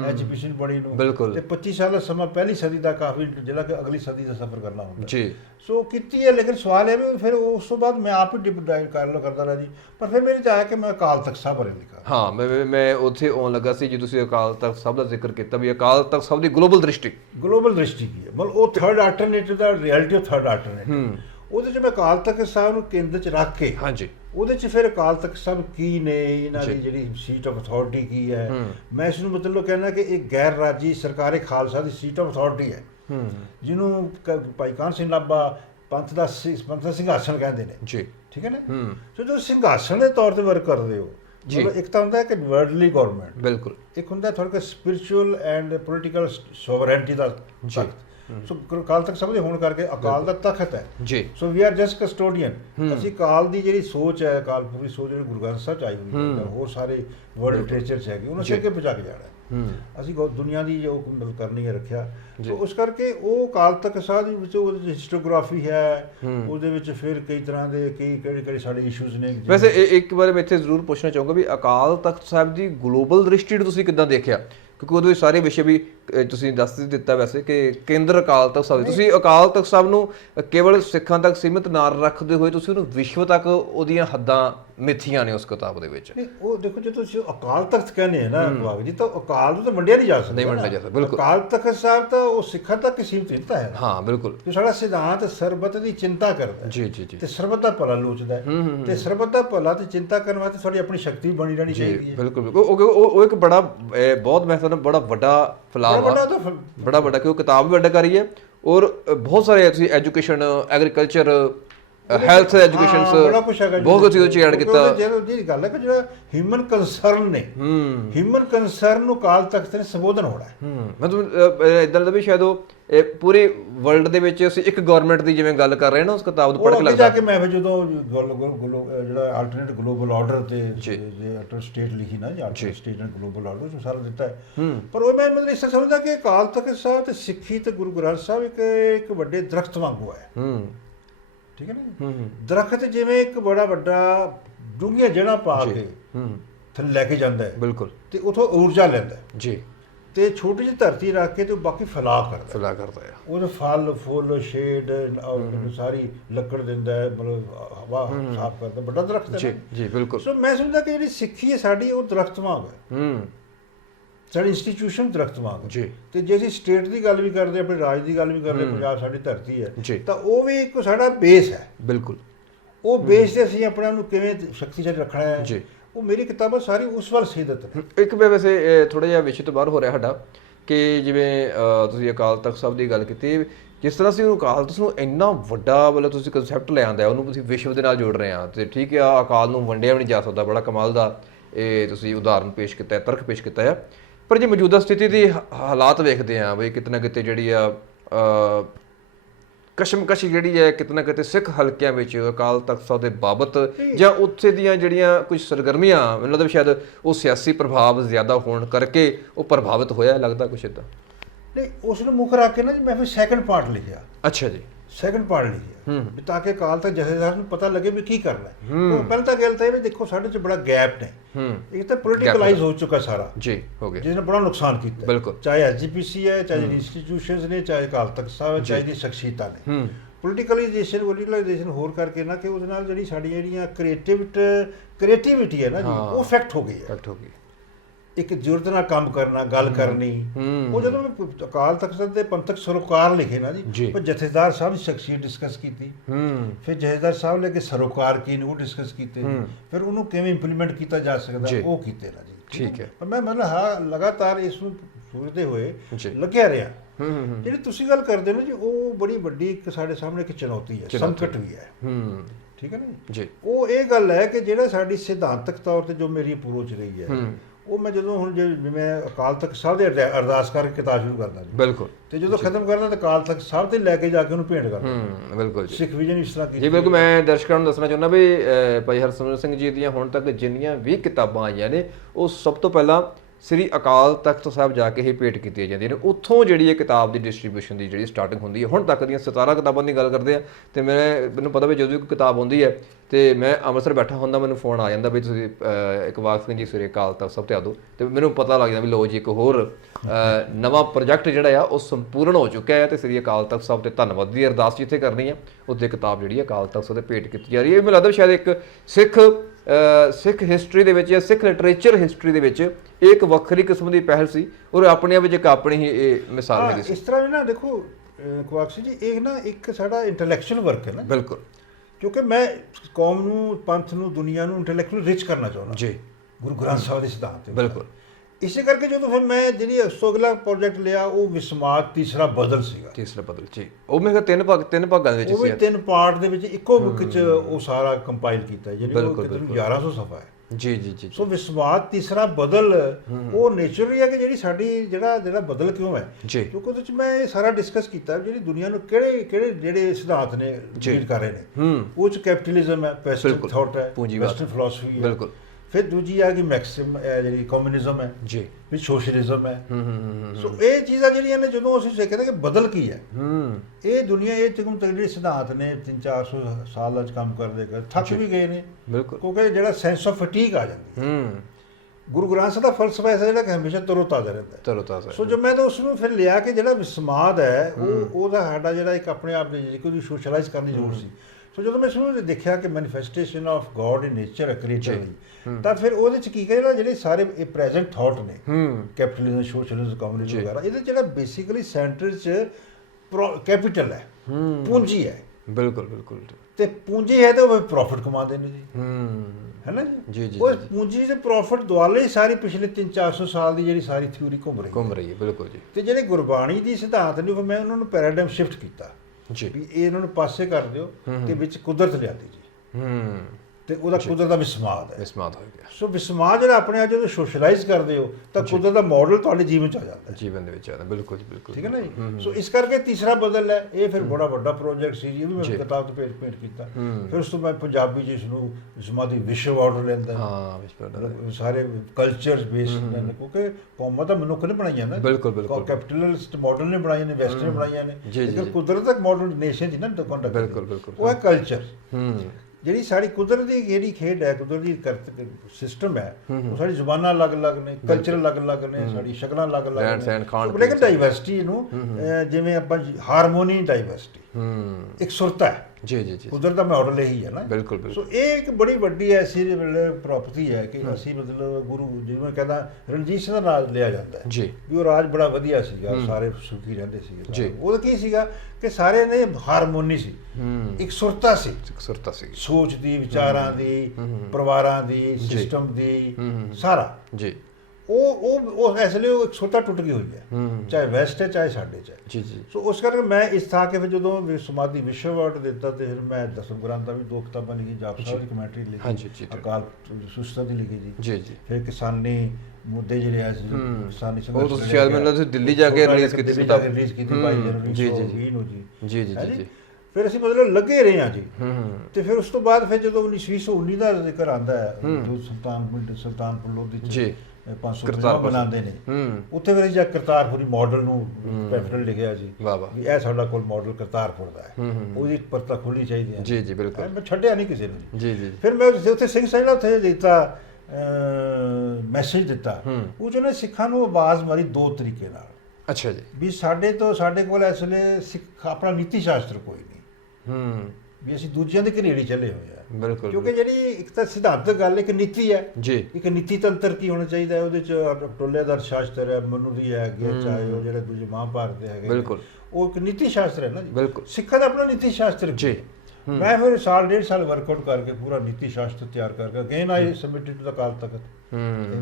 ਐਜੂਕੇਸ਼ਨ ਬਣੀ ਨੂੰ, ਤੇ 25 ਸਾਲ ਦਾ ਸਮਾਂ ਪਹਿਲੀ ਸਦੀ ਦਾ ਕਾਫੀ, ਜਿਹੜਾ ਕਿ ਅਗਲੀ ਸਦੀ ਦਾ ਸਫ਼ਰ ਕਰਨਾ ਹੁੰਦਾ ਜੀ। ਸੋ ਕੀਤੀ ਹੈ, ਲੇਕਿਨ ਸਵਾਲ ਹੈ ਵੀ ਫਿਰ ਉਸ ਤੋਂ ਬਾਅਦ ਮੈਂ ਆਪ ਹੀ ਡਿਪਡਾਈਵ ਕਰਦਾ ਰਿਹਾ ਜੀ। ਪਰ ਫਿਰ ਮੇਰੇ 'ਚ ਆਇਆ ਕਿ ਮੈਂ ਅਕਾਲ ਤਖਤ ਸਾਹਿਬ ਬਾਰੇ ਲਿਖਾਂ। ਹਾਂ, ਮੈਂ ਉੱਥੇ ਆਉਣ ਲੱਗਾ ਸੀ ਜੀ, ਤੁਸੀਂ ਅਕਾਲ ਤਖਤ ਸਾਹਿਬ ਦਾ ਜ਼ਿਕਰ ਕੀਤਾ ਵੀ ਅਕਾਲ ਤਖਤ ਸਾਹਿਬ ਦੀ ਗਲੋਬਲ ਦ੍ਰਿਸ਼ਟੀ ਕੀ ਹੈ, ਮਤਲਬ ਉਹ third alternative the reality of third alternative, ਉਹਦੇ 'ਚ ਮੈਂ ਅਕਾਲ ਤਖਤ ਸਾਹਿਬ ਨੂੰ ਕੇਂਦਰ 'ਚ ਰੱਖ ਕੇ, ਹਾਂਜੀ, ਉਹਦੇ 'ਚ ਫਿਰ ਅਕਾਲ ਤਖਤ ਸਾਹਿਬ ਕੀ ਨੇ, ਇਹਨਾਂ ਦੀ ਜਿਹੜੀ ਸੀਟ ਆਫ ਅਥਾਰਟੀ ਕੀ ਹੈ, ਮੈਂ ਇਸ ਨੂੰ ਮਤਲਬ ਕਹਿੰਦਾ ਕਿ ਇਹ ਗੈਰ ਰਾਜੀ ਸਰਕਾਰੇ ਖਾਲਸਾ ਦੀ ਸੀਟ ਆਫ ਅਥਾਰਟੀ ਹੈ, ਜਿਹਨੂੰ ਭਾਈ ਕਾਹਨ ਸਿੰਘ ਨਾਭਾ ਪੰਥ ਦਾ ਸਿੰਘਾਸਣ ਕਹਿੰਦੇ ਨੇ ਜੀ, ਠੀਕ ਹੈ ਨਾ। ਸੋ ਜਦੋਂ ਸਿੰਘਾਸਣ ਦੇ ਤੌਰ ਤੇ ਵਰਕ ਕਰਦੇ ਹੋ, ਮਤਲਬ ਇੱਕ ਤਾਂ ਹੁੰਦਾ ਕਿ ਵਰਲਡਲੀ ਗਵਰਨਮੈਂਟ, ਬਿਲਕੁਲ, ਇੱਕ ਹੁੰਦਾ ਥੋੜਾ ਸਪਿਰਿਚੁਅਲ ਐਂਡ ਪੋਲੀਟੀਕਲ ਸੋਵਰੇਨਟੀ ਦਾ ਤਖਤ। ਸੋ ਅਕਾਲ ਤਖਤ ਸਾਹਿਬ ਦੇ ਹੋਣ ਕਰਕੇ ਅਕਾਲ ਦਾ ਤਖਤ ਹੈ ਜੀ। ਸੋ ਵੀ ਆਰ ਜਸਟ ਕਸਟੋਡੀਅਨ। ਅਸੀਂ ਅਕਾਲ ਦੀ ਜਿਹੜੀ ਸੋਚ ਹੈ, ਅਕਾਲਪੁਰੀ ਸੋਚ ਜਿਹੜੀ ਗੁਰੂ ਗ੍ਰੰਥ ਸਾਹਿਬ 'ਚ ਆਈ ਹੋਈ ਹੈ, ਹੋਰ ਸਾਰੇ ਵਰਲਡ ਲਿਟਰੇਚਰ 'ਚ ਹੈਗੀ, ਉਹਨਾਂ ਅੱਗੇ ਪਹੁੰਚਾ ਕੇ ਜਾਣਾ। ਅਸੀਂ ਦੁਨੀਆ ਦੀ ਜੋ ਮਤਲਬ ਕਰਨੀ ਹੈ ਰੱਖਿਆ, ਸੋ ਉਸ ਕਰਕੇ ਉਹ ਅਕਾਲ ਤਖਤ ਸਾਹਿਬ ਦੇ ਵਿੱਚ ਉਹਦੇ ਹਿਸਟੋਗ੍ਰਾਫੀ ਹੈ, ਉਹਦੇ ਵਿੱਚ ਫਿਰ ਕਈ ਤਰ੍ਹਾਂ ਦੇ ਕਿਹੜੇ ਸਾਡੇ ਇਸ਼ੂਜ਼ ਨੇ। ਵੈਸੇ ਇੱਕ ਵਾਰ ਮੈਂ ਇੱਥੇ ਜ਼ਰੂਰ ਪੁੱਛਣਾ ਚਾਹੂੰਗਾ ਵੀ ਅਕਾਲ ਤਖਤ ਸਾਹਿਬ ਦੀ ਗਲੋਬਲ ਦ੍ਰਿਸ਼ਟੀ ਤੁਸੀਂ ਕਿੱਦਾਂ ਦੇਖਿਆ, ਕਿਉਂਕਿ ਉਹਦੇ ਸਾਰੇ ਵਿਸ਼ੇ ਵੀ ਤੁਸੀਂ ਦੱਸ ਦਿੱਤਾ ਵੈਸੇ ਕਿ ਕੇਂਦਰ ਅਕਾਲ ਤਖਤ ਸਾਹਿਬ, ਤੁਸੀਂ ਅਕਾਲ ਤਖਤ ਸਾਹਿਬ ਨੂੰ ਕੇਵਲ ਸਿੱਖਾਂ ਤੱਕ ਸੀਮਿਤ ਨਾ ਰੱਖਦੇ ਹੋਏ ਤੁਸੀਂ ਉਹਨੂੰ ਵਿਸ਼ਵ ਤੱਕ ਉਹਦੀਆਂ ਹੱਦਾਂ ਮਿੱਥੀਆਂ ਨੇ ਉਸ ਕਿਤਾਬ ਦੇ ਵਿੱਚ। ਉਹ ਦੇਖੋ, ਜੇ ਤੁਸੀਂ ਅਕਾਲ ਤਖਤ ਕਹਿੰਦੇ ਆ ਨਾ ਬਾਗ ਜੀ, ਤਾਂ ਅਕਾਲ ਨੂੰ ਤਾਂ ਵੰਡਿਆ ਨਹੀਂ ਜਾ ਸਕਦਾ, ਨਹੀਂ ਵੰਡਿਆ ਜਾ ਸਕਦਾ, ਬਿਲਕੁਲ। ਅਕਾਲ ਤਖਤ ਸਾਹਿਬ ਤਾਂ ਉਹ ਸਿੱਖਾਂ ਤੱਕ ਸੀਮਿਤ ਨਹੀਂ ਹੈ। ਹਾਂ, ਬਿਲਕੁਲ। ਕਿ ਸਾਡਾ ਸਿਧਾਂਤ ਸਰਬੱਤ ਦੀ ਚਿੰਤਾ ਕਰਦਾ ਜੀ ਜੀ ਜੀ, ਤੇ ਸਰਬੱਤ ਦਾ ਭਲਾ ਲੋਚਦਾ ਹੈ, ਤੇ ਸਰਬੱਤ ਦਾ ਭਲਾ ਤੇ ਚਿੰਤਾ ਕਰਨ ਵਾਸਤੇ ਸਾਡੀ ਆਪਣੀ ਸ਼ਕਤੀ ਬਣੀ ਰਹਿਣੀ ਚਾਹੀਦੀ ਹੈ। ਬਿਲਕੁਲ, ਉਹ ਇੱਕ ਬੜਾ ਬਹੁਤ ਮੈਂ ਸਮਝਦਾ ਬੜਾ ਵੱਡਾ ਫੈਲਾਅ, ਬੜਾ ਵੱਡਾ, ਕਿ ਉਹ ਕਿਤਾਬ ਵੀ ਵੱਡਾ ਕਰੀ ਹੈ, ਔਰ ਬਹੁਤ ਸਾਰੇ ਤੁਸੀਂ ਐਜੂਕੇਸ਼ਨ, ਐਗਰੀਕਲਚਰ, ਹੈਲਥ ਐਜੂਕੇਸ਼ਨਸ, ਬਹੁਤ ਕੁਝ ਉਹਦੇ 'ਚ ਐਡ ਕੀਤਾ। ਜਿਹੜੀ ਗੱਲ ਹੈ ਕਿ ਜਿਹੜਾ ਹਿਊਮਨ ਕੰਸਰਨ ਨੇ, ਹਿਊਮਨ ਕੰਸਰਨ ਨੂੰ ਅਕਾਲ ਤਖਤ ਨੇ ਸੰਬੋਧਨ ਹੋਣਾ ਹੈ। ਮਤਲਬ ਇਦਾਂ ਦਾ ਵੀ ਸ਼ਾਇਦ ਉਹ ਪੂਰੇ ਵਰਲਡ ਦੇ ਵਿੱਚ ਅਸੀਂ ਇੱਕ ਗਵਰਨਮੈਂਟ ਦੀ ਜਿਵੇਂ ਗੱਲ ਕਰ ਰਹੇ ਨਾ, ਉਸ ਕਿਤਾਬ ਨੂੰ ਪੜ੍ਹ ਕੇ ਲੱਗਦਾ ਜਾ ਕੇ ਮੈਂ ਫਿਰ ਜਦੋਂ ਜਿਹੜਾ ਆਲਟਰਨੇਟ ਗਲੋਬਲ ਆਰਡਰ ਤੇ ਸਟੇਟ ਲਿਖੀ ਨਾ, alternate state and global order ਸਾਰਾ ਦਿੱਤਾ ਹੈ, ਪਰ ਉਹ ਮੈਂ ਮਤਲਬ ਇਸ ਤਰ੍ਹਾਂ ਸਮਝਦਾ ਕਿ ਅਕਾਲ ਤਖਤ ਸਾਹਿਬ ਤੇ ਸਿੱਖੀ ਤੇ ਗੁਰੂ ਗ੍ਰੰਥ ਸਾਹਿਬ ਇੱਕ ਵੱਡੇ ਦਰਖਤ ਵਾਂਗੂ ਹੈ, ਠੀਕ ਹੈ ਨਾ। ਦਰਖਤ ਜਿਵੇਂ ਇੱਕ ਬੜਾ ਵੱਡਾ ਡੂੰਘੀਆਂ ਜੜ੍ਹਾਂ ਪਾ ਕੇ ਥੱਲੇ ਲੈ ਕੇ ਜਾਂਦਾ ਹੈ, ਬਿਲਕੁਲ, ਤੇ ਉਥੋਂ ਊਰਜਾ ਲੈਂਦਾ ਜੀ। ਤੇ ਛੋਟੀ ਜਿਹੀ ਧਰਤੀ ਰੱਖ ਕੇ ਤੇ ਬਾਕੀ ਫੈਲਾ ਕਰਦਾ ਹੈ। ਉਹਦੇ ਫਲ ਫੁੱਲ ਸ਼ੇਡ ਸਾਰੀ ਲੱਕੜ ਦਿੰਦਾ ਹੈ, ਮਤਲਬ ਹਵਾ ਸਾਫ਼ ਕਰਦਾ, ਵੱਡਾ ਦਰਖਤ ਹੈ। ਜੀ ਬਿਲਕੁਲ। ਸੋ ਮੈਂ ਸਮਝਦਾ ਕਿ ਜਿਹੜੀ ਸਿੱਖੀ ਹੈ ਸਾਡੀ ਉਹ ਦਰਖਤ ਵਾਂਗ ਹੈ, ਸਾਡੀ ਇੰਸਟੀਟਿਊਸ਼ਨ ਦਰਖਤ ਵਾਂਗ ਹੈ। ਤੇ ਜੇ ਅਸੀਂ ਸਟੇਟ ਦੀ ਗੱਲ ਵੀ ਕਰਦੇ, ਆਪਣੇ ਰਾਜ ਦੀ ਗੱਲ ਵੀ ਕਰਦੇ, ਪੰਜਾਬ ਸਾਡੀ ਧਰਤੀ ਹੈ, ਤਾਂ ਉਹ ਵੀ ਇੱਕ ਸਾਡਾ ਬੇਸ ਹੈ। ਬਿਲਕੁਲ। ਉਹ ਬੇਸ ਤੇ ਅਸੀਂ ਆਪਣੇ ਆਪ ਨੂੰ ਕਿਵੇਂ ਸ਼ਕਤੀਸ਼ਾਲੀ ਰੱਖਣਾ ਹੈ, ਉਹ ਮੇਰੀ ਕਿਤਾਬਾਂ ਸਾਰੀ ਉਸ ਵੱਲ ਸਿੱਧਤ ਨੇ। ਇੱਕ ਮੈਂ ਵੈਸੇ ਥੋੜਾ ਜਿਹਾ ਵਿਸ਼ੇ ਤੋਂ ਬਾਹਰ ਹੋ ਰਿਹਾ ਸਾਡਾ ਕਿ ਜਿਵੇਂ ਤੁਸੀਂ ਅਕਾਲ ਤਖਤ ਸਾਹਿਬ ਦੀ ਗੱਲ ਕੀਤੀ, ਜਿਸ ਤਰ੍ਹਾਂ ਅਸੀਂ ਅਕਾਲ ਤਖਤ ਨੂੰ ਇੰਨਾ ਵੱਡਾ ਮਤਲਬ ਤੁਸੀਂ ਕਨਸੈਪਟ ਲੈ ਆਂਦਾ, ਉਹਨੂੰ ਤੁਸੀਂ ਵਿਸ਼ਵ ਦੇ ਨਾਲ ਜੋੜ ਰਹੇ ਆ, ਤੇ ਠੀਕ ਆ ਅਕਾਲ ਨੂੰ ਵੰਡਿਆ ਵੀ ਨਹੀਂ ਜਾ ਸਕਦਾ, ਬੜਾ ਕਮਾਲ ਦਾ ਇਹ ਤੁਸੀਂ ਉਦਾਹਰਨ ਪੇਸ਼ ਕੀਤਾ ਹੈ, ਤਰਕ ਪੇਸ਼ ਕੀਤਾ ਹੈ। ਪਰ ਜੇ ਮੌਜੂਦਾ ਸਥਿਤੀ ਦੀ ਹਾਲਾਤ ਵੇਖਦੇ ਆ ਬਈ ਕਿਤੇ ਨਾ ਕਿਤੇ ਜਿਹੜੀ ਆ ਕਸ਼ਮਕਸ਼ ਜਿਹੜੀ ਹੈ ਕਿਤੇ ਨਾ ਕਿਤੇ ਸਿੱਖ ਹਲਕਿਆਂ ਵਿੱਚ ਅਕਾਲ ਤਖਤ ਸਾਹਿਬ ਦੇ ਬਾਬਤ ਜਾਂ ਉੱਥੇ ਦੀਆਂ ਜਿਹੜੀਆਂ ਕੁਝ ਸਰਗਰਮੀਆਂ, ਮੈਨੂੰ ਲੱਗਦਾ ਸ਼ਾਇਦ ਉਹ ਸਿਆਸੀ ਪ੍ਰਭਾਵ ਜ਼ਿਆਦਾ ਹੋਣ ਕਰਕੇ ਉਹ ਪ੍ਰਭਾਵਿਤ ਹੋਇਆ, ਲੱਗਦਾ ਕੁਛ ਇੱਦਾਂ। ਨਹੀਂ, ਉਸ ਨੂੰ ਮੁੱਖ ਰੱਖ ਕੇ ਨਾ ਮੈਂ ਫਿਰ ਸੈਕੰਡ ਪਾਰਟ ਲਿਖਿਆ। ਅੱਛਾ ਜੀ। ਸੈਕੰਡ ਪਾਰਟ ਲਿਖਿਆ ਤਾਂ ਕਿ ਅਕਾਲ ਤਖਤ ਜਥੇਦਾਰ ਨੂੰ ਪਤਾ ਲੱਗੇ ਵੀ ਕੀ ਕਰਨਾ ਹੈ। ਉਹ ਪਹਿਲਾਂ ਤਾਂ ਗੱਲ ਤਾਂ ਇਹ ਵੀ ਦੇਖੋ ਸਾਡੇ 'ਚ ਬੜਾ ਗੈਪ ਨੇ, ਇਹ ਤਾਂ ਪੋਲੀਟੀਕਲਾਈਜ਼ ਹੋ ਚੁੱਕਾ ਸਾਰਾ ਜੀ, ਹੋ ਗਿਆ, ਜਿਸ ਨੇ ਬੜਾ ਨੁਕਸਾਨ ਕੀਤਾ। ਬਿਲਕੁਲ। ਚਾਹੇ ਐਸਜੀਪੀਸੀ ਹੈ, ਚਾਹੇ ਇੰਸਟੀਟਿਊਸ਼ਨਸ ਨੇ, ਚਾਹੇ ਅਕਾਲ ਤਖਤ ਸਾਹਿਬ ਹੈ, ਚਾਹੇ ਦੀ ਸ਼ਖਸੀਅਤਾਂ ਨੇ। ਪੋਲੀਟੀਕਲਾਈਜੇਸ਼ਨ ਹੋਰ ਕਰਕੇ ਨਾ ਕਿ ਉਹਦੇ ਨਾਲ ਜਿਹੜੀ ਸਾਡੀ ਜਿਹੜੀਆਂ ਕ੍ਰੀਏਟੀਵਿਟੀ ਹੈ ਨਾ ਜੀ, ਉਹ ਇਫੈਕਟ ਹੋ ਗਈ ਹੈ। ਇੱਕ ਜ਼ਰੂਰਤ ਨਾਲ ਕੰਮ ਕਰਨਾ, ਗੱਲ ਕਰਨੀ। ਉਹ ਜਦੋਂ ਮੈਂ ਅਕਾਲ ਤਖਤ ਦੇ ਪੰਥਕ ਸਰੋਕਾਰ ਲਿਖੇ ਨਾ ਜੀ, ਉਹ ਜਥੇਦਾਰ ਸਾਹਿਬ ਦੀ ਸ਼ਖਸੀਅਤ ਡਿਸਕਸ ਕੀਤੀ, ਫਿਰ ਜਥੇਦਾਰ ਸਾਹਿਬ ਲੈ ਕੇ ਸਰੋਕਾਰ ਕੀ ਨੇ ਉਹ ਡਿਸਕਸ ਕੀਤੇ, ਫਿਰ ਉਹਨੂੰ ਕਿਵੇਂ ਇੰਪਲੀਮੈਂਟ ਕੀਤਾ ਜਾ ਸਕਦਾ ਉਹ ਕੀਤੇ ਨਾ ਜੀ। ਠੀਕ ਹੈ। ਪਰ ਮੈਂ ਮਤਲਬ ਲਗਾਤਾਰ ਇਸ ਨੂੰ ਸੋਚਦੇ ਹੋਏ ਲੱਗਿਆ ਰਿਹਾ। ਜਿਹੜੀ ਤੁਸੀਂ ਗੱਲ ਕਰਦੇ ਹੋ ਜੀ, ਉਹ ਬੜੀ ਵੱਡੀ ਇੱਕ ਸਾਡੇ ਸਾਹਮਣੇ ਇੱਕ ਚੁਣੌਤੀ ਹੈ, ਸੰਕਟ ਵੀ ਹੈ। ਠੀਕ ਹੈ ਨਾ ਜੀ। ਉਹ ਇਹ ਗੱਲ ਹੈ ਕਿ ਜਿਹੜਾ ਸਾਡੀ ਸਿਧਾਂਤਕ ਤੌਰ ਤੇ ਜੋ ਮੇਰੀ ਅਪਰੋਚ ਰਹੀ ਹੈ, ਉਹ ਮੈਂ ਜਦੋਂ ਹੁਣ ਜਿਵੇਂ ਅਕਾਲ ਤਖਤ ਸਾਹਿਬ ਦੇ ਅਰਦਾਸ ਕਰਕੇ ਕਿਤਾਬ ਸ਼ੁਰੂ ਕਰਦਾ ਜੀ, ਬਿਲਕੁਲ, ਤੇ ਜਦੋਂ ਖਤਮ ਕਰਦਾ ਤਾਂ ਅਕਾਲ ਤਖਤ ਸਾਹਿਬ ਤੇ ਲੈ ਕੇ ਜਾ ਕੇ ਉਹਨੂੰ ਭੇਂਟ ਕਰਦਾ। ਬਿਲਕੁਲ ਜੀ। ਸਿੱਖ ਵਿਜਨ ਇਸ ਤਰ੍ਹਾਂ ਕੀਤੀ ਜੀ। ਬਿਲਕੁਲ। ਮੈਂ ਦਰਸ਼ਕਾਂ ਨੂੰ ਦੱਸਣਾ ਚਾਹੁੰਦਾ ਵੀ ਭਾਈ ਹਰਸਿਮਰਤ ਸਿੰਘ ਜੀ ਦੀਆਂ ਹੁਣ ਤੱਕ ਜਿੰਨੀਆਂ ਵੀ ਕਿਤਾਬਾਂ ਆਈਆਂ ਨੇ, ਉਹ ਸਭ ਤੋਂ ਪਹਿਲਾਂ ਸ੍ਰੀ ਅਕਾਲ ਤਖਤ ਸਾਹਿਬ ਜਾ ਕੇ ਹੀ ਭੇਟ ਕੀਤੀਆਂ ਜਾਂਦੀਆਂ ਨੇ। ਉੱਥੋਂ ਜਿਹੜੀ ਇਹ ਕਿਤਾਬ ਦੀ ਡਿਸਟ੍ਰੀਬਿਊਸ਼ਨ ਦੀ ਜਿਹੜੀ ਸਟਾਰਟਿੰਗ ਹੁੰਦੀ ਹੈ। ਹੁਣ ਤੱਕ ਦੀਆਂ 17 ਕਿਤਾਬਾਂ ਦੀ ਗੱਲ ਕਰਦੇ ਆ, ਤੇ ਮੈਨੂੰ ਪਤਾ ਵੀ ਜਦੋਂ ਕੋਈ ਕਿਤਾਬ ਆਉਂਦੀ ਹੈ ਤੇ ਮੈਂ ਅੰਮ੍ਰਿਤਸਰ ਬੈਠਾ ਹੁੰਦਾ, ਮੈਨੂੰ ਫੋਨ ਆ ਜਾਂਦਾ ਵੀ ਤੁਸੀਂ ਇਕਬਾਲ ਸਿੰਘ ਜੀ ਸ੍ਰੀ ਅਕਾਲ ਤਖਤ ਸਾਹਿਬ ਤੇ ਆ ਦਿਓ, ਤੇ ਮੈਨੂੰ ਪਤਾ ਲੱਗ ਜਾਂਦਾ ਵੀ ਲਓ ਜੀ ਇੱਕ ਹੋਰ ਨਵਾਂ ਪ੍ਰੋਜੈਕਟ ਜਿਹੜਾ ਆ ਉਹ ਸੰਪੂਰਨ ਹੋ ਚੁੱਕਿਆ ਹੈ, ਤੇ ਸ੍ਰੀ ਅਕਾਲ ਤਖਤ ਸਾਹਿਬ ਤੇ ਧੰਨਵਾਦ ਦੀ ਅਰਦਾਸ ਜਿੱਥੇ ਕਰਨੀ ਹੈ ਉੱਥੇ ਕਿਤਾਬ ਜਿਹੜੀ ਅਕਾਲ ਤਖਤ ਸਾਹਿਬ ਤੇ ਭੇਟ ਕੀਤੀ ਜਾ ਰਹੀ ਹੈ। ਮੈਨੂੰ ਲੱਗਦਾ ਸ਼ਾਇਦ ਇੱਕ ਸਿੱਖ ਹਿਸਟਰੀ ਦੇ ਵਿੱਚ ਜਾਂ ਸਿੱਖ ਲਿਟਰੇਚਰ ਹਿਸਟਰੀ ਦੇ ਵਿੱਚ ਇਹ ਇੱਕ ਵੱਖਰੀ ਕਿਸਮ ਦੀ ਪਹਿਲ ਸੀ, ਔਰ ਆਪਣੇ ਆਪ ਵਿੱਚ ਇੱਕ ਆਪਣੀ ਹੀ ਇਹ ਮਿਸਾਲ ਹੈਗੀ ਸੀ। ਇਸ ਤਰ੍ਹਾਂ ਵੀ ਨਾ ਦੇਖੋ ਕੁਆਕਸੀ ਜੀ, ਇਹ ਨਾ ਇੱਕ ਸਾਡਾ ਇੰਟੈਲੈਕਚੁਅਲ ਵਰਕ ਹੈ ਨਾ। ਬਿਲਕੁਲ। ਕਿਉਂਕਿ ਮੈਂ ਕੌਮ ਨੂੰ, ਪੰਥ ਨੂੰ, ਦੁਨੀਆ ਨੂੰ ਇੰਟੈਲੈਕਚੁਅਲ ਰਿਚ ਕਰਨਾ ਚਾਹੁੰਦਾ ਜੀ, ਗੁਰੂ ਗ੍ਰੰਥ ਸਾਹਿਬ ਦੇ ਸਿਧਾਂਤ ਤੇ। ਬਿਲਕੁਲ। ਇਸੇ ਕਰਕੇ ਜਦੋਂ ਫਿਰ ਮੈਂ ਜਿਹੜੀ ਉਸ ਤੋਂ ਅਗਲਾ ਪ੍ਰੋਜੈਕਟ ਲਿਆ, ਉਹ ਵਿਸਮਾਦ ਤੀਸਰਾ ਬਦਲ ਸੀਗਾ। ਤੀਸਰਾ ਬਦਲ ਜੀ, ਉਹ ਮੈਂ ਕਿਹਾ ਤਿੰਨ ਭਾਗਾਂ ਦੇ ਵਿੱਚ ਸੀ, ਉਹ ਵੀ 3 ਪਾਰਟ ਦੇ ਵਿੱਚ ਇੱਕੋ ਬੁੱਕ 'ਚ ਉਹ ਸਾਰਾ ਕੰਪਾਈਲ ਕੀਤਾ, ਜਿਹੜੀ ਉਹ 1100 ਸਫਾ ਹੈ। ਜੀ ਜੀ ਜੀ। ਸੋ ਵਿਸਮਾਦ ਤੀਸਰਾ ਬਦਲ ਉਹ ਨੇਚਰਲੀ ਹੈ ਕਿ ਜਿਹੜੀ ਸਾਡੀ ਜਿਹੜਾ ਬਦਲ ਕਿਉਂ ਹੈ, ਕਿਉਂਕਿ ਉਹਦੇ 'ਚ ਮੈਂ ਇਹ ਸਾਰਾ ਡਿਸਕਸ ਕੀਤਾ ਜਿਹੜੀ ਦੁਨੀਆ ਨੂੰ ਕਿਹੜੇ ਜਿਹੜੇ ਸਿਧਾਂਤ ਨੇ ਲੀਡ ਕਰ ਰਹੇ ਨੇ। ਉਹ 'ਚ ਕੈਪੀਟਲਿਜ਼ਮ ਹੈ, ਪੈਸਿਫਿਕ ਥਾਟ ਹੈ, ਵੈਸਟਰਨ ਫਿਲਾਸਫੀ ਹੈ। ਬਿਲਕੁਲ। ਫਿਰ ਦੂਜੀ ਆ ਗਈ ਮੈਕਸਿਮ ਜਿਹੜੀ ਕਮਿਊਨਿਜ਼ਮ ਹੈ ਜੀ, ਫਿਰ ਸੋਸ਼ਲਿਜ਼ਮ ਹੈ। ਸੋ ਇਹ ਚੀਜ਼ਾਂ ਜਿਹੜੀਆਂ ਨੇ ਜਦੋਂ ਅਸੀਂ ਸਿੱਖਦੇ ਕਿ ਬਦਲ ਕੀ ਹੈ, ਇਹ ਦੁਨੀਆ ਇਹ ਜਿਹੜੇ ਸਿਧਾਂਤ ਨੇ 300-400 ਸਾਲਾਂ 'ਚ ਕੰਮ ਕਰਦੇ ਥੱਕ ਵੀ ਗਏ ਨੇ। ਬਿਲਕੁਲ। ਕਿਉਂਕਿ ਜਿਹੜਾ ਸੈਂਸ ਆਫ ਫਟੀਗ ਆ ਜਾਂਦੀ ਹੈ। ਗੁਰੂ ਗ੍ਰੰਥ ਸਾਹਿਬ ਦਾ ਫਲਸਫਾ ਐਸਾ ਜਿਹੜਾ ਕਿ ਹਮੇਸ਼ਾ ਤਰੋ-ਤਾਜ਼ਾ ਰਹਿੰਦਾ ਹੈ। ਤਰੋ-ਤਾਜ਼ਾ। ਸੋ ਜਦ ਮੈਂ ਤਾਂ ਉਸ ਨੂੰ ਫਿਰ ਲਿਆ ਕਿ ਜਿਹੜਾ ਵਿਸਮਾਦ ਹੈ ਉਹਦਾ ਸਾਡਾ ਜਿਹੜਾ ਇੱਕ ਆਪਣੇ ਆਪ ਦੇ ਕੋਈ ਸੋਸ਼ਲਾਈਜ਼ ਕਰਨ ਦੀ ਜ਼ਰੂਰਤ ਸੀ। ਸੋ ਜਦੋਂ ਮੈਂ ਸੁਣੂ ਦੇਖਿਆ ਕਿ manifestation of God in nature ਹੈ ਕ੍ਰੀਏਚਰ ਦੀ, ਤਾਂ ਫਿਰ ਉਹਦੇ 'ਚ ਕੀ ਕਹਿੰਦਾ ਜਿਹੜੇ ਸਾਰੇ ਇਹ ਪ੍ਰੈਜ਼ੈਂਟ ਥਾਟ ਨੇ, ਕੈਪੀਟਲਿਜ਼ਮ, ਸੋਸ਼ਲਿਜ਼ਮ, ਕਮਿਊਨਿਜ਼ਮ ਵਗੈਰਾ, ਇਹਦੇ ਜਿਹੜਾ ਬੇਸਿਕਲੀ ਸੈਂਟਰ 'ਚ ਕੈਪੀਟਲ ਹੈ, ਪੂੰਜੀ ਹੈ। ਬਿਲਕੁਲ ਬਿਲਕੁਲ। ਤੇ ਪੂੰਜੀ ਹੈ ਤਾਂ ਉਹ ਪ੍ਰੋਫਿਟ ਕਮਾਉਂਦੇ ਨੇ ਜੀ, ਹੈ ਨਾ ਜੀ। ਉਹ ਪੂੰਜੀ ਤੇ ਪ੍ਰੋਫਿਟ ਦੁਆਲੇ ਹੀ ਸਾਰੀ ਪਿਛਲੇ 300-400 ਸਾਲ ਦੀ ਜਿਹੜੀ ਸਾਰੀ ਥਿਊਰੀ ਘੁੰਮ ਰਹੀ ਹੈ। ਬਿਲਕੁਲ ਜੀ। ਤੇ ਜਿਹੜੇ ਗੁਰਬਾਣੀ ਦੀ ਸਿਧਾਂਤ ਨੇ ਮੈਂ ਉਹਨਾਂ ਨੂੰ ਪੈਰਾਡਾਈਮ ਸ਼ਿਫਟ ਕੀਤਾ ਵੀ ਇਹ ਇਹਨਾਂ ਨੂੰ ਪਾਸੇ ਕਰ ਦਿਓ ਤੇ ਵਿੱਚ ਕੁਦਰਤ ਲਿਆਦੀ ਜੀ, ਤੇ ਉਹਦਾ ਕੁਦਰਤ ਦਾ ਵਿਸਮਾਦ ਹੈ। ਵਿਸਮਾਦ ਹੋ ਗਿਆ। ਸੋ ਵਿਸਮਾਦ ਜਿਹੜਾ ਆਪਣੇ ਆਪ ਜਦੋਂ ਸੋਸ਼ਲਾਈਜ਼ ਕਰਦੇ ਹੋ ਤਾਂ ਕੁਦਰਤ ਦਾ ਮਾਡਲ ਤੁਹਾਡੇ ਜੀਵਨ 'ਚ ਆ ਜਾਂਦਾ, ਜੀਵਨ ਦੇ ਵਿੱਚ ਆਉਂਦਾ। ਬਿਲਕੁਲ ਜੀ, ਬਿਲਕੁਲ। ਠੀਕ ਹੈ ਨਾ ਜੀ। ਸੋ ਇਸ ਕਰਕੇ ਤੀਸਰਾ ਬਦਲ ਹੈ, ਇਹ ਫਿਰ ਬੜਾ ਵੱਡਾ ਪ੍ਰੋਜੈਕਟ ਸੀ ਜੀ, ਇਹ ਵੀ ਮੈਂ ਕਿਤਾਬ ਤੇ ਭੇਟ ਕੀਤਾ। ਫਿਰ ਉਸ ਤੋਂ ਬਾਅਦ ਪੰਜਾਬੀ 'ਚ ਇਸ ਨੂੰ ਵਿਸਮਾਦੀ ਵਿਸ਼ਵ ਆਰਡਰ ਲੈਂਦਾ। ਹਾਂ, ਵਿਸ਼ਵ ਆਰਡਰ ਸਾਰੇ ਕਲਚਰਸ ਬੇਸਡ ਨੇ, ਕਿਉਂਕਿ ਕੌਮਾਂ ਤਾਂ ਮਨੁੱਖ ਨੇ ਬਣਾਈਆਂ ਨੇ। ਬਿਲਕੁਲ ਬਿਲਕੁਲ। ਕੈਪੀਟਲਿਸਟ ਮਾਡਲ ਨੇ ਬਣਾਈਆਂ ਨੇ, ਵੈਸਟਰਨ ਬਣਾਈਆਂ ਨੇ, ਲੇਕਿਨ ਕੁਦਰਤ ਦਾ ਮਾਡਲ ਨੇਸ਼ਨ ਦੀ ਨਾ ਕੰਡਕਟ। ਬਿਲਕੁਲ ਬਿਲਕੁਲ। ਉਹ ਹੈ ਕਲਚਰ। ਜਿਹੜੀ ਸਾਡੀ ਕੁਦਰਤ ਦੀ ਜਿਹੜੀ ਖੇਡ ਹੈ, ਕੁਦਰਤ ਦੀ ਸਿਸਟਮ ਹੈ, ਉਹ ਸਾਡੀ ਜ਼ੁਬਾਨਾਂ ਅਲੱਗ-ਅਲੱਗ ਨੇ, ਕਲਚਰ ਅਲੱਗ-ਅਲੱਗ ਨੇ, ਸਾਡੀ ਸ਼ਕਲਾਂ ਅਲੱਗ-ਅਲੱਗ ਨੇ, ਲੇਕਿਨ ਡਾਈਵਰਸਿਟੀ ਨੂੰ ਜਿਵੇਂ ਆਪਾਂ ਹਾਰਮੋਨੀ ਡਾਈਵਰਸਿਟੀ ਇੱਕ ਸੁਰਤਾ ਹੈ ਜੀ ਜੀ ਜੀ, ਕੁਦਰਤ ਦਾ ਮਾਡਲ ਇਹੀ ਹੈ ਨਾ। ਬਿਲਕੁਲ ਬਿਲਕੁਲ। ਸੋ ਇਹ ਇੱਕ ਬੜੀ ਵੱਡੀ ਐਸੀ ਪ੍ਰਾਪਰਟੀ ਹੈ ਕਿ ਅਸੀਂ ਮਤਲਬ ਗੁਰੂ ਜਿਵੇਂ ਕਹਿੰਦਾ ਰਣਜੀਤ ਸਿੰਘ ਦਾ ਨਾਮ ਲਿਆ ਜਾਂਦਾ ਹੈ ਜੀ, ਵੀ ਉਹ ਰਾਜ ਬੜਾ ਵਧੀਆ ਸੀਗਾ, ਸਾਰੇ ਸੁਖੀ ਰਹਿੰਦੇ ਸੀਗੇ। ਉਹਦਾ ਕੀ ਸੀਗਾ ਕਿ ਸਾਰੇ ਨੇ ਹਾਰਮੋਨੀ ਸੀ, ਇੱਕ ਸੁਰਤਾ ਸੀ, ਸੋਚ ਦੀ, ਵਿਚਾਰਾਂ ਦੀ, ਪਰਿਵਾਰਾਂ ਦੀ, ਸਿਸਟਮ ਦੀ, ਸਾਰਾ ਜੀ। ਉਹ ਇਸ ਲਈ ਉਹ ਇੱਕ ਸੁਰਤਾ ਟੁੱਟ ਗਈ ਹੋਈ ਹੈ, ਚਾਹੇ ਵੈਸਟ ਹੈ ਚਾਹੇ ਸਾਡੇ ਚ ਹੈ ਜੀ ਜੀ। ਸੋ ਉਸ ਕਰਕੇ ਮੈਂ ਇਸ ਥਾਂ ਕੇ ਫਿਰ ਜਦੋਂ ਸਮਾਧੀ ਵਿਸ਼ਵ ਅਵਾਰਡ ਦਿੱਤਾ ਤੇ ਫਿਰ ਮੈਂ ਦਸਮ ਗ੍ਰੰਥ ਦਾ ਵੀ 2 ਕਿਤਾਬਾਂ ਲਿਖੀ, ਜਾਪ ਸਾਹਿਬ ਦੀ ਕਮੈਂਟਰੀ ਲਿਖੀ, ਅਕਾਲ ਸੁਸਤਾ ਦੀ ਲਿਖੀ ਜੀ ਜੀ। ਫਿਰ ਕਿਸਾਨੀ ਮੁੱਦੇ ਜਿਹੜੇ ਆ ਸੀ, ਕਿਸਾਨੀ ਸੰਘਰਸ਼, ਉਹ ਤੁਸੀਂ ਸ਼ਾਇਦ ਮੈਨੂੰ ਲੱਗਦਾ ਦਿੱਲੀ ਜਾ ਕੇ ਰਿਲੀਜ਼ ਕੀਤੀ ਸੀ, 22 ਜਨਵਰੀ ਜੀ ਜੀ ਜੀ ਜੀ। ਫਿਰ ਅਸੀਂ ਮਤਲਬ ਲੱਗੇ ਰਹੇ ਹਾਂ ਜੀ। ਤੇ ਫਿਰ ਉਸ ਤੋਂ ਬਾਅਦ ਫਿਰ ਜਦੋਂ 1919 ਦਾ ਜ਼ਿਕਰ ਆਉਂਦਾ ਹੈ, ਜੋ ਸੁਲਤਾਨਪੁਰ ਲੋਧੀ ਜੀ 500 ਬਣਾਉਂਦੇ ਨੇ, ਉੱਥੇ ਫਿਰ ਅਸੀਂ ਕਰਤਾਰਪੁਰੀ ਮਾਡਲ ਨੂੰ ਪੈਫਲੇਟ ਲਿਖਿਆ ਜੀ ਵੀ ਇਹ ਸਾਡਾ ਕੋਲ ਮਾਡਲ ਕਰਤਾਰਪੁਰ ਦਾ ਹੈ, ਉਹਦੀ ਪਰਤਾ ਖੁੱਲ੍ਹਣੀ ਚਾਹੀਦੀ ਹੈ ਜੀ ਜੀ। ਬਿਲਕੁਲ, ਮੈਂ ਛੱਡਿਆ ਨਹੀਂ ਕਿਸੇ ਨੂੰ ਜੀ ਜੀ। ਫਿਰ ਮੈਂ ਉੱਥੇ ਸਿੰਘ ਸਾਹਿਬ ਉੱਥੇ ਦਿੱਤਾ ਮੈਸੇਜ ਦਿੱਤਾ, ਉਹ 'ਚ ਉਹਨੇ ਸਿੱਖਾਂ ਨੂੰ ਆਵਾਜ਼ ਮਾਰੀ 2 ਤਰੀਕੇ ਨਾਲ। ਅੱਛਾ ਜੀ। ਵੀ ਸਾਡੇ ਕੋਲ ਇਸ ਵੇਲੇ ਸਿੱਖ ਆਪਣਾ ਨੀਤੀ ਸ਼ਾਸਤਰ ਕੋਈ ਨਹੀਂ, ਵੀ ਅਸੀਂ ਦੂਜਿਆਂ ਦੇ ਘਨੇੜੀ ਚੱਲੇ ਹੋਏ ਆ। ਬਿਲਕੁਲ, ਕਿਉਂਕਿ ਜਿਹੜੀ ਇੱਕ ਤਾਂ ਸਿਧਾਂਤਕ ਗੱਲ, ਇੱਕ ਨੀਤੀ ਹੈ ਜੀ, ਇੱਕ ਨੀਤੀ ਤੰਤਰ ਕੀ ਹੋਣਾ ਚਾਹੀਦਾ ਹੈ, ਉਹਦੇ ਚ ਟੋਲੇ ਦਾ ਸ਼ਾਸਤਰ ਹੈ, ਮਨੂ ਦੀ ਹੈਗੀ, ਚਾਹੇ ਉਹ ਜਿਹੜੇ ਦੂਜੇ ਮਹਾਂਭਾਰਤ ਦੇ ਹੈਗੇ, ਬਿਲਕੁਲ ਉਹ ਇੱਕ ਨੀਤੀ ਸ਼ਾਸਤਰ ਹੈ ਨਾ ਜੀ। ਸਿੱਖਾਂ ਦਾ ਆਪਣਾ ਨੀਤੀ ਸ਼ਾਸਤਰ ਜੀ। ਮੈਂ ਫਿਰ 1.5 ਸਾਲ ਵਰਕਆਊਟ ਕਰਕੇ ਪੂਰਾ ਨੀਤੀ ਸ਼ਾਸਤਰ ਤਿਆਰ ਕਰਕੇ ਅਗੇਨ ਆਈ ਸਬਮਿਟਡ ਟੂ ਦਾ ਅਕਾਲ ਤਖਤ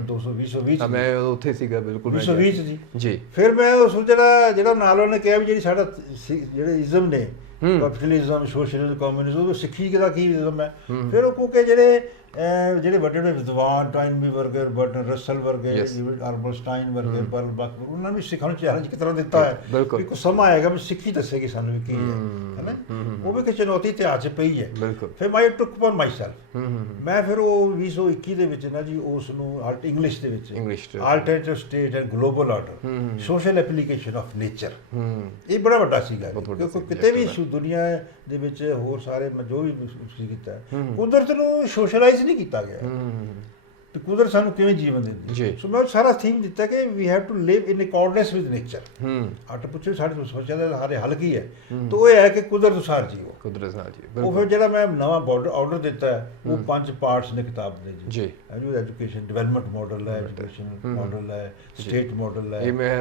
220 ਮੈਂ ਉੱਥੇ ਸੀਗਾ, ਬਿਲਕੁਲ 220 ਜੀ। ਫਿਰ ਮੈਂ ਉਸ ਜਿਹੜਾ ਨਾਲ ਉਹਨੇ ਕਿਹਾ ਵੀ ਜਿਹੜੀ ਸਾਡਾ ਜਿਹੜੇ ਇਜ਼ਮ ਨੇ, ਕੈਪੀਟਲਿਜ਼ਮ, ਸੋਸ਼ਲਿਜ਼ਮ, ਕਮਿਊਨਿਜ਼ਮ, ਉਹ ਸਿੱਖੀ ਦਾ ਕੀ ਇਜ਼ਮ ਹੈ। ਫਿਰ ਉਹ ਕਿਉਂਕਿ ਜਿਹੜੇ ਵੱਡੇ ਵੱਡੇ ਵਿਦਵਾਨ ਟਾਈਨਬੀ ਵਰਗੇ, ਬਰਟਨ ਰਸਲ ਵਰਗੇ, ਅਲਬਰਟਾਈਨ ਵਰਗੇ, ਬਰਲ ਬਾਕਰ, ਉਹਨਾਂ ਨੇ ਸਿੱਖਾਂ ਨੂੰ ਚੈਲੰਜ ਕਿਸ ਤਰ੍ਹਾਂ ਦਿੱਤਾ ਹੈ ਵੀ ਕੋਈ ਸਮਾਂ ਆਏਗਾ ਵੀ ਸਿੱਖੀ ਦੱਸੇਗੀ ਸਾਨੂੰ ਵੀ ਕੀ ਹੈ ਨਾ। ਉਹ ਵੀ ਕਿ ਚੁਣੌਤੀ ਇਤਿਹਾਸ 'ਚ ਪਈ ਹੈ। ਫਿਰ ਮੈਂ ਟੁੱਕ ਅਪਨ ਮਾਈਸੈਲਫ, ਮੈਂ ਫਿਰ ਉਹ 2021 ਦੇ ਵਿੱਚ ਨਾ ਜੀ ਉਸ ਨੂੰ ਇੰਗਲਿਸ਼ ਦੇ ਵਿੱਚ alternative state and global order, social application of nature, ਇਹ ਬੜਾ ਵੱਡਾ ਸੀਗਾ ਕਿਉਂਕਿ ਕਿਤੇ ਵੀ ਦੁਨੀਆ ਦੇ ਵਿੱਚ ਹੋਰ ਸਾਰੇ ਜੋ ਵੀ ਕੀਤਾ ਕੁਦਰਤ ਨੂੰ ਸੋਸ਼ਲਾਈਜ਼ ਨਹੀਂ ਕੀਤਾ ਗਿਆ ਤੇ ਕੁਦਰਤ ਸਾਨੂੰ ਕਿਵੇਂ ਜੀਵਨ ਦਿੰਦੀ। ਸੋ ਮੈਂ ਸਾਰਾ ਥੀਮ ਦਿੱਤਾ ਕਿ we have to live in accordance with nature. ਅੱਟ ਪੁੱਛੇ ਸਾਡੇ ਸੋਚਿਆ ਦਾ ਸਾਰੇ ਹੱਲ ਕੀ ਹੈ, ਤਾਂ ਉਹ ਇਹ ਹੈ ਕਿ ਕੁਦਰਤ ਅਨੁਸਾਰ ਜੀਵੋ, ਕੁਦਰਤ ਨਾਲ ਜੀ। ਉਹ ਫਿਰ ਜਿਹੜਾ ਮੈਂ ਨਵਾਂ ਆਰਡਰ ਦਿੱਤਾ ਹੈ, ਉਹ 5 ਪਾਰਟਸ ਨੇ ਕਿਤਾਬ ਦੇ ਜੀ। ਐਜੂਕੇਸ਼ਨ ਡਿਵੈਲਪਮੈਂਟ ਮਾਡਲ ਹੈ, ਐਜੂਕੇਸ਼ਨ ਮਾਡਲ ਹੈ, ਸਟੇਟ ਮਾਡਲ ਹੈ। ਇਹ ਮੈਂ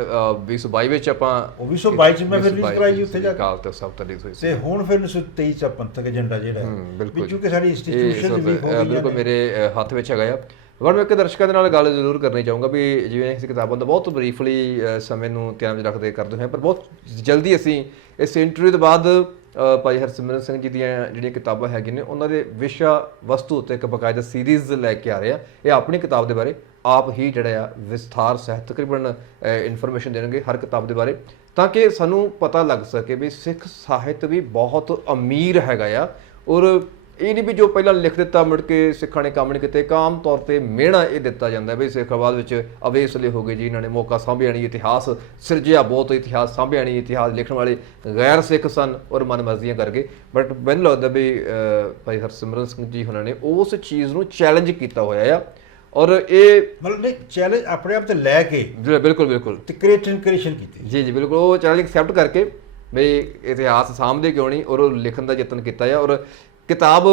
2022 ਵਿੱਚ ਆਪਾਂ 2022 ਚ ਮੈਂ ਫਿਰ ਰਿਲੀਜ਼ ਕਰਾਈ ਉੱਥੇ ਜਾ ਕੇ, ਤੇ ਹੁਣ ਫਿਰ 1923 ਚ ਪੰਥਕ ਏਜੰਡਾ ਜਿਹੜਾ ਹੈ, ਕਿਉਂਕਿ ਸਾਡੀ ਇੰਸਟੀਟਿਊਸ਼ਨ ਵੀ ਹੋ ਗਈ ਹੈ, ਮੇਰੇ ਹੱਥ ਵਿੱਚ ਹੈਗਾ ਆ। ਪਰ ਮੈਂ ਇੱਕ ਦਰਸ਼ਕਾਂ ਦੇ ਨਾਲ ਗੱਲ ਜ਼ਰੂਰ ਕਰਨੀ ਚਾਹੂੰਗਾ ਵੀ ਜਿਵੇਂ ਅਸੀਂ ਕਿਤਾਬਾਂ ਦਾ ਬਹੁਤ ਬਰੀਫਲੀ ਸਮੇਂ ਨੂੰ ਧਿਆਨ ਵਿੱਚ ਰੱਖਦੇ ਕਰਦੇ ਹਾਂ, ਪਰ ਬਹੁਤ ਜਲਦੀ ਅਸੀਂ ਇਸ ਇੰਟਰਵਿਊ ਤੋਂ ਬਾਅਦ ਭਾਈ ਹਰਸਿਮਰਨ ਸਿੰਘ ਜੀ ਦੀਆਂ ਜਿਹੜੀਆਂ ਕਿਤਾਬਾਂ ਹੈਗੀਆਂ ਨੇ ਉਹਨਾਂ ਦੇ ਵਿਸ਼ਾ ਵਸਤੂ ਉੱਤੇ ਇੱਕ ਬਕਾਇਦਾ ਸੀਰੀਜ਼ ਲੈ ਕੇ ਆ ਰਹੇ ਆ। ਇਹ ਆਪਣੀ ਕਿਤਾਬ ਦੇ ਬਾਰੇ ਆਪ ਹੀ ਜਿਹੜਾ ਆ ਵਿਸਥਾਰ ਸਹਿਤ ਤਕਰੀਬਨ ਇਨਫੋਰਮੇਸ਼ਨ ਦੇਣਗੇ ਹਰ ਕਿਤਾਬ ਦੇ ਬਾਰੇ, ਤਾਂ ਕਿ ਸਾਨੂੰ ਪਤਾ ਲੱਗ ਸਕੇ ਵੀ ਸਿੱਖ ਸਾਹਿਤ ਵੀ ਬਹੁਤ ਅਮੀਰ ਹੈਗਾ ਆ। ਔਰ ਇਹ ਨਹੀਂ ਵੀ ਜੋ ਪਹਿਲਾਂ ਲਿਖ ਦਿੱਤਾ ਮੁੜ ਕੇ ਸਿੱਖਾਂ ਨੇ ਕੰਮ ਨਹੀਂ ਕੀਤੇ। ਆਮ ਤੌਰ 'ਤੇ ਮਿਹਣਾ ਇਹ ਦਿੱਤਾ ਜਾਂਦਾ ਵੀ ਸਿੱਖ ਬਾਅਦ ਵਿੱਚ ਅਵੇਸਲੇ ਹੋ ਗਏ ਜੀ, ਇਹਨਾਂ ਨੇ ਮੌਕਾ ਸਾਂਭਿਆ ਨਹੀਂ, ਇਤਿਹਾਸ ਸਿਰਜਿਆ ਬਹੁਤ, ਇਤਿਹਾਸ ਸਾਂਭਿਆ ਨਹੀਂ, ਇਤਿਹਾਸ ਲਿਖਣ ਵਾਲੇ ਗੈਰ ਸਿੱਖ ਸਨ ਔਰ ਮਨਮਰਜ਼ੀਆਂ ਕਰਕੇ। ਬਟ ਮੈਨੂੰ ਲੱਗਦਾ ਵੀ ਭਾਈ ਹਰਸਿਮਰਨ ਸਿੰਘ ਜੀ ਉਹਨਾਂ ਨੇ ਉਸ ਚੀਜ਼ ਨੂੰ ਚੈਲੰਜ ਕੀਤਾ ਹੋਇਆ ਆ, ਔਰ ਇਹ ਮਤਲਬ ਨਹੀਂ ਚੈਲੰਜ ਆਪਣੇ ਆਪ ਤੇ ਲੈ ਕੇ ਬਿਲਕੁਲ ਬਿਲਕੁਲ ਤੇ ਕ੍ਰੀਏਸ਼ਨ ਕੀਤੀ ਜੀ ਜੀ ਬਿਲਕੁਲ। ਉਹ ਚੈਲੰਜ ਐਕਸੈਪਟ ਕਰਕੇ ਵੀ ਇਤਿਹਾਸ ਸਾਂਭਦੇ ਕਿਉਂ ਨਹੀਂ, ਔਰ ਲਿਖਣ ਦਾ ਯਤਨ ਕੀਤਾ ਆ। ਔਰ ਕਿਤਾਬ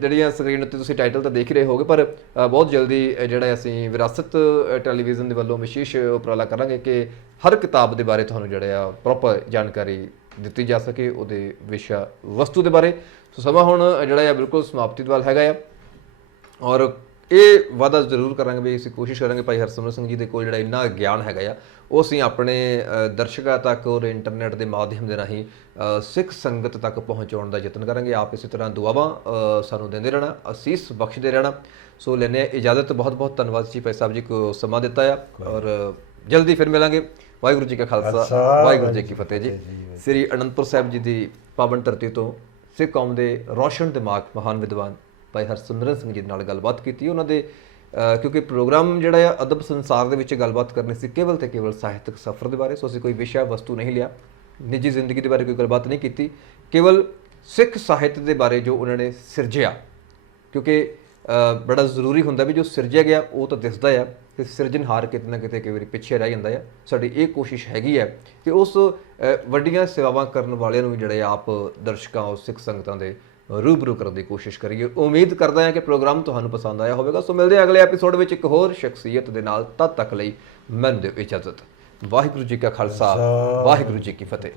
ਜਿਹੜੀਆਂ ਸਕਰੀਨ ਉੱਤੇ ਤੁਸੀਂ ਟਾਈਟਲ ਤਾਂ ਦੇਖ ਰਹੇ ਹੋਗੇ, ਪਰ ਬਹੁਤ ਜਲਦੀ ਜਿਹੜਾ ਅਸੀਂ ਵਿਰਾਸਤ ਟੈਲੀਵਿਜ਼ਨ ਦੇ ਵੱਲੋਂ ਵਿਸ਼ੇਸ਼ ਉਪਰਾਲਾ ਕਰਾਂਗੇ ਕਿ ਹਰ ਕਿਤਾਬ ਦੇ ਬਾਰੇ ਤੁਹਾਨੂੰ ਜਿਹੜਾ ਆ ਪ੍ਰੋਪਰ ਜਾਣਕਾਰੀ ਦਿੱਤੀ ਜਾ ਸਕੇ, ਉਹਦੇ ਵਿਸ਼ਾ ਵਸਤੂ ਦੇ ਬਾਰੇ। ਸੋ ਸਮਾਂ ਹੁਣ ਜਿਹੜਾ ਆ ਬਿਲਕੁਲ ਸਮਾਪਤੀ ਵੱਲ ਹੈਗਾ ਆ, ਔਰ ਇਹ ਵਾਅਦਾ ਜ਼ਰੂਰ ਕਰਾਂਗੇ ਵੀ ਅਸੀਂ ਕੋਸ਼ਿਸ਼ ਕਰਾਂਗੇ ਭਾਈ ਹਰਸਿਮਰਨ ਸਿੰਘ ਜੀ ਦੇ ਕੋਲ ਜਿਹੜਾ ਇੰਨਾ ਗਿਆਨ ਹੈਗਾ ਆ ਉਹ ਅਸੀਂ ਆਪਣੇ ਦਰਸ਼ਕਾਂ ਤੱਕ ਔਰ ਇੰਟਰਨੈਟ ਦੇ ਮਾਧਿਅਮ ਦੇ ਰਾਹੀਂ ਸਿੱਖ ਸੰਗਤ ਤੱਕ ਪਹੁੰਚਾਉਣ ਦਾ ਯਤਨ ਕਰਾਂਗੇ। ਆਪ ਇਸੇ ਤਰ੍ਹਾਂ ਦੁਆਵਾਂ ਸਾਨੂੰ ਦਿੰਦੇ ਰਹਿਣਾ, ਅਸੀਸ ਬਖਸ਼ਦੇ ਰਹਿਣਾ। ਸੋ ਲੈਂਦੇ ਇਜਾਜ਼ਤ। ਬਹੁਤ ਬਹੁਤ ਧੰਨਵਾਦ ਜੀ ਭਾਈ ਸਾਹਿਬ ਜੀ ਕੋ ਸਮਾਂ ਦਿੱਤਾ ਆ, ਔਰ ਜਲਦੀ ਫਿਰ ਮਿਲਾਂਗੇ। ਵਾਹਿਗੁਰੂ ਜੀ ਕਾ ਖਾਲਸਾ, ਵਾਹਿਗੁਰੂ ਜੀ ਕੀ ਫਤਿਹ ਜੀ। ਸ੍ਰੀ ਅਨੰਦਪੁਰ ਸਾਹਿਬ ਜੀ ਦੀ ਪਾਵਨ ਧਰਤੀ ਤੋਂ ਸਿੱਖ ਕੌਮ ਦੇ ਰੋਸ਼ਨ ਦਿਮਾਗ ਮਹਾਨ ਵਿਦਵਾਨ ਭਾਈ ਹਰਸਿਮਰਨ ਸਿੰਘ ਜੀ ਨਾਲ ਗੱਲਬਾਤ ਕੀਤੀ। ਉਹਨਾਂ ਦੇ ਕਿਉਂਕਿ ਪ੍ਰੋਗਰਾਮ ਜਿਹੜਾ ਆ ਅਦਬ ਸੰਸਾਰ ਦੇ ਵਿੱਚ ਗੱਲਬਾਤ ਕਰਨੀ ਸੀ ਕੇਵਲ ਤੇ ਕੇਵਲ ਸਾਹਿਤਕ ਸਫ਼ਰ ਦੇ ਬਾਰੇ। ਸੋ ਅਸੀਂ ਕੋਈ ਵਿਸ਼ਾ ਵਸਤੂ ਨਹੀਂ ਲਿਆ, ਨਿੱਜੀ ਜ਼ਿੰਦਗੀ ਦੇ ਬਾਰੇ ਕੋਈ ਗੱਲਬਾਤ ਨਹੀਂ ਕੀਤੀ, ਕੇਵਲ ਸਿੱਖ ਸਾਹਿਤ ਦੇ ਬਾਰੇ ਜੋ ਉਹਨਾਂ ਨੇ ਸਿਰਜਿਆ, ਕਿਉਂਕਿ ਬੜਾ ਜ਼ਰੂਰੀ ਹੁੰਦਾ ਵੀ ਜੋ ਸਿਰਜਿਆ ਗਿਆ ਉਹ ਤਾਂ ਦਿਸਦਾ ਆ, ਤੇ ਸਿਰਜਣਹਾਰ ਕਿਤੇ ਨਾ ਕਿਤੇ ਕਈ ਵਾਰੀ ਪਿੱਛੇ ਰਹਿ ਜਾਂਦਾ ਆ। ਸਾਡੀ ਇਹ ਕੋਸ਼ਿਸ਼ ਹੈਗੀ ਹੈ ਕਿ ਉਸ ਵੱਡੀਆਂ ਸੇਵਾਵਾਂ ਕਰਨ ਵਾਲਿਆਂ ਨੂੰ ਵੀ ਜਿਹੜੇ ਆਪ ਦਰਸ਼ਕਾਂ ਔਰ ਸਿੱਖ ਸੰਗਤਾਂ ਦੇ ਰੂਬਰੂ ਕਰਨ ਦੀ ਕੋਸ਼ਿਸ਼ ਕਰੀਏ। ਉਮੀਦ ਕਰਦਾ ਹਾਂ ਕਿ ਪ੍ਰੋਗਰਾਮ ਤੁਹਾਨੂੰ ਪਸੰਦ ਆਇਆ ਹੋਵੇਗਾ। ਸੋ ਮਿਲਦੇ ਹਾਂ ਅਗਲੇ ਐਪੀਸੋਡ ਵਿੱਚ ਇੱਕ ਹੋਰ ਸ਼ਖਸੀਅਤ ਦੇ ਨਾਲ। ਤਦ ਤੱਕ ਲਈ ਮੈਨੂੰ ਦਿਓ ਇਜਾਜ਼ਤ। ਵਾਹਿਗੁਰੂ ਜੀ ਕਾ ਖਾਲਸਾ, ਵਾਹਿਗੁਰੂ ਜੀ ਕੀ ਫਤਿਹ।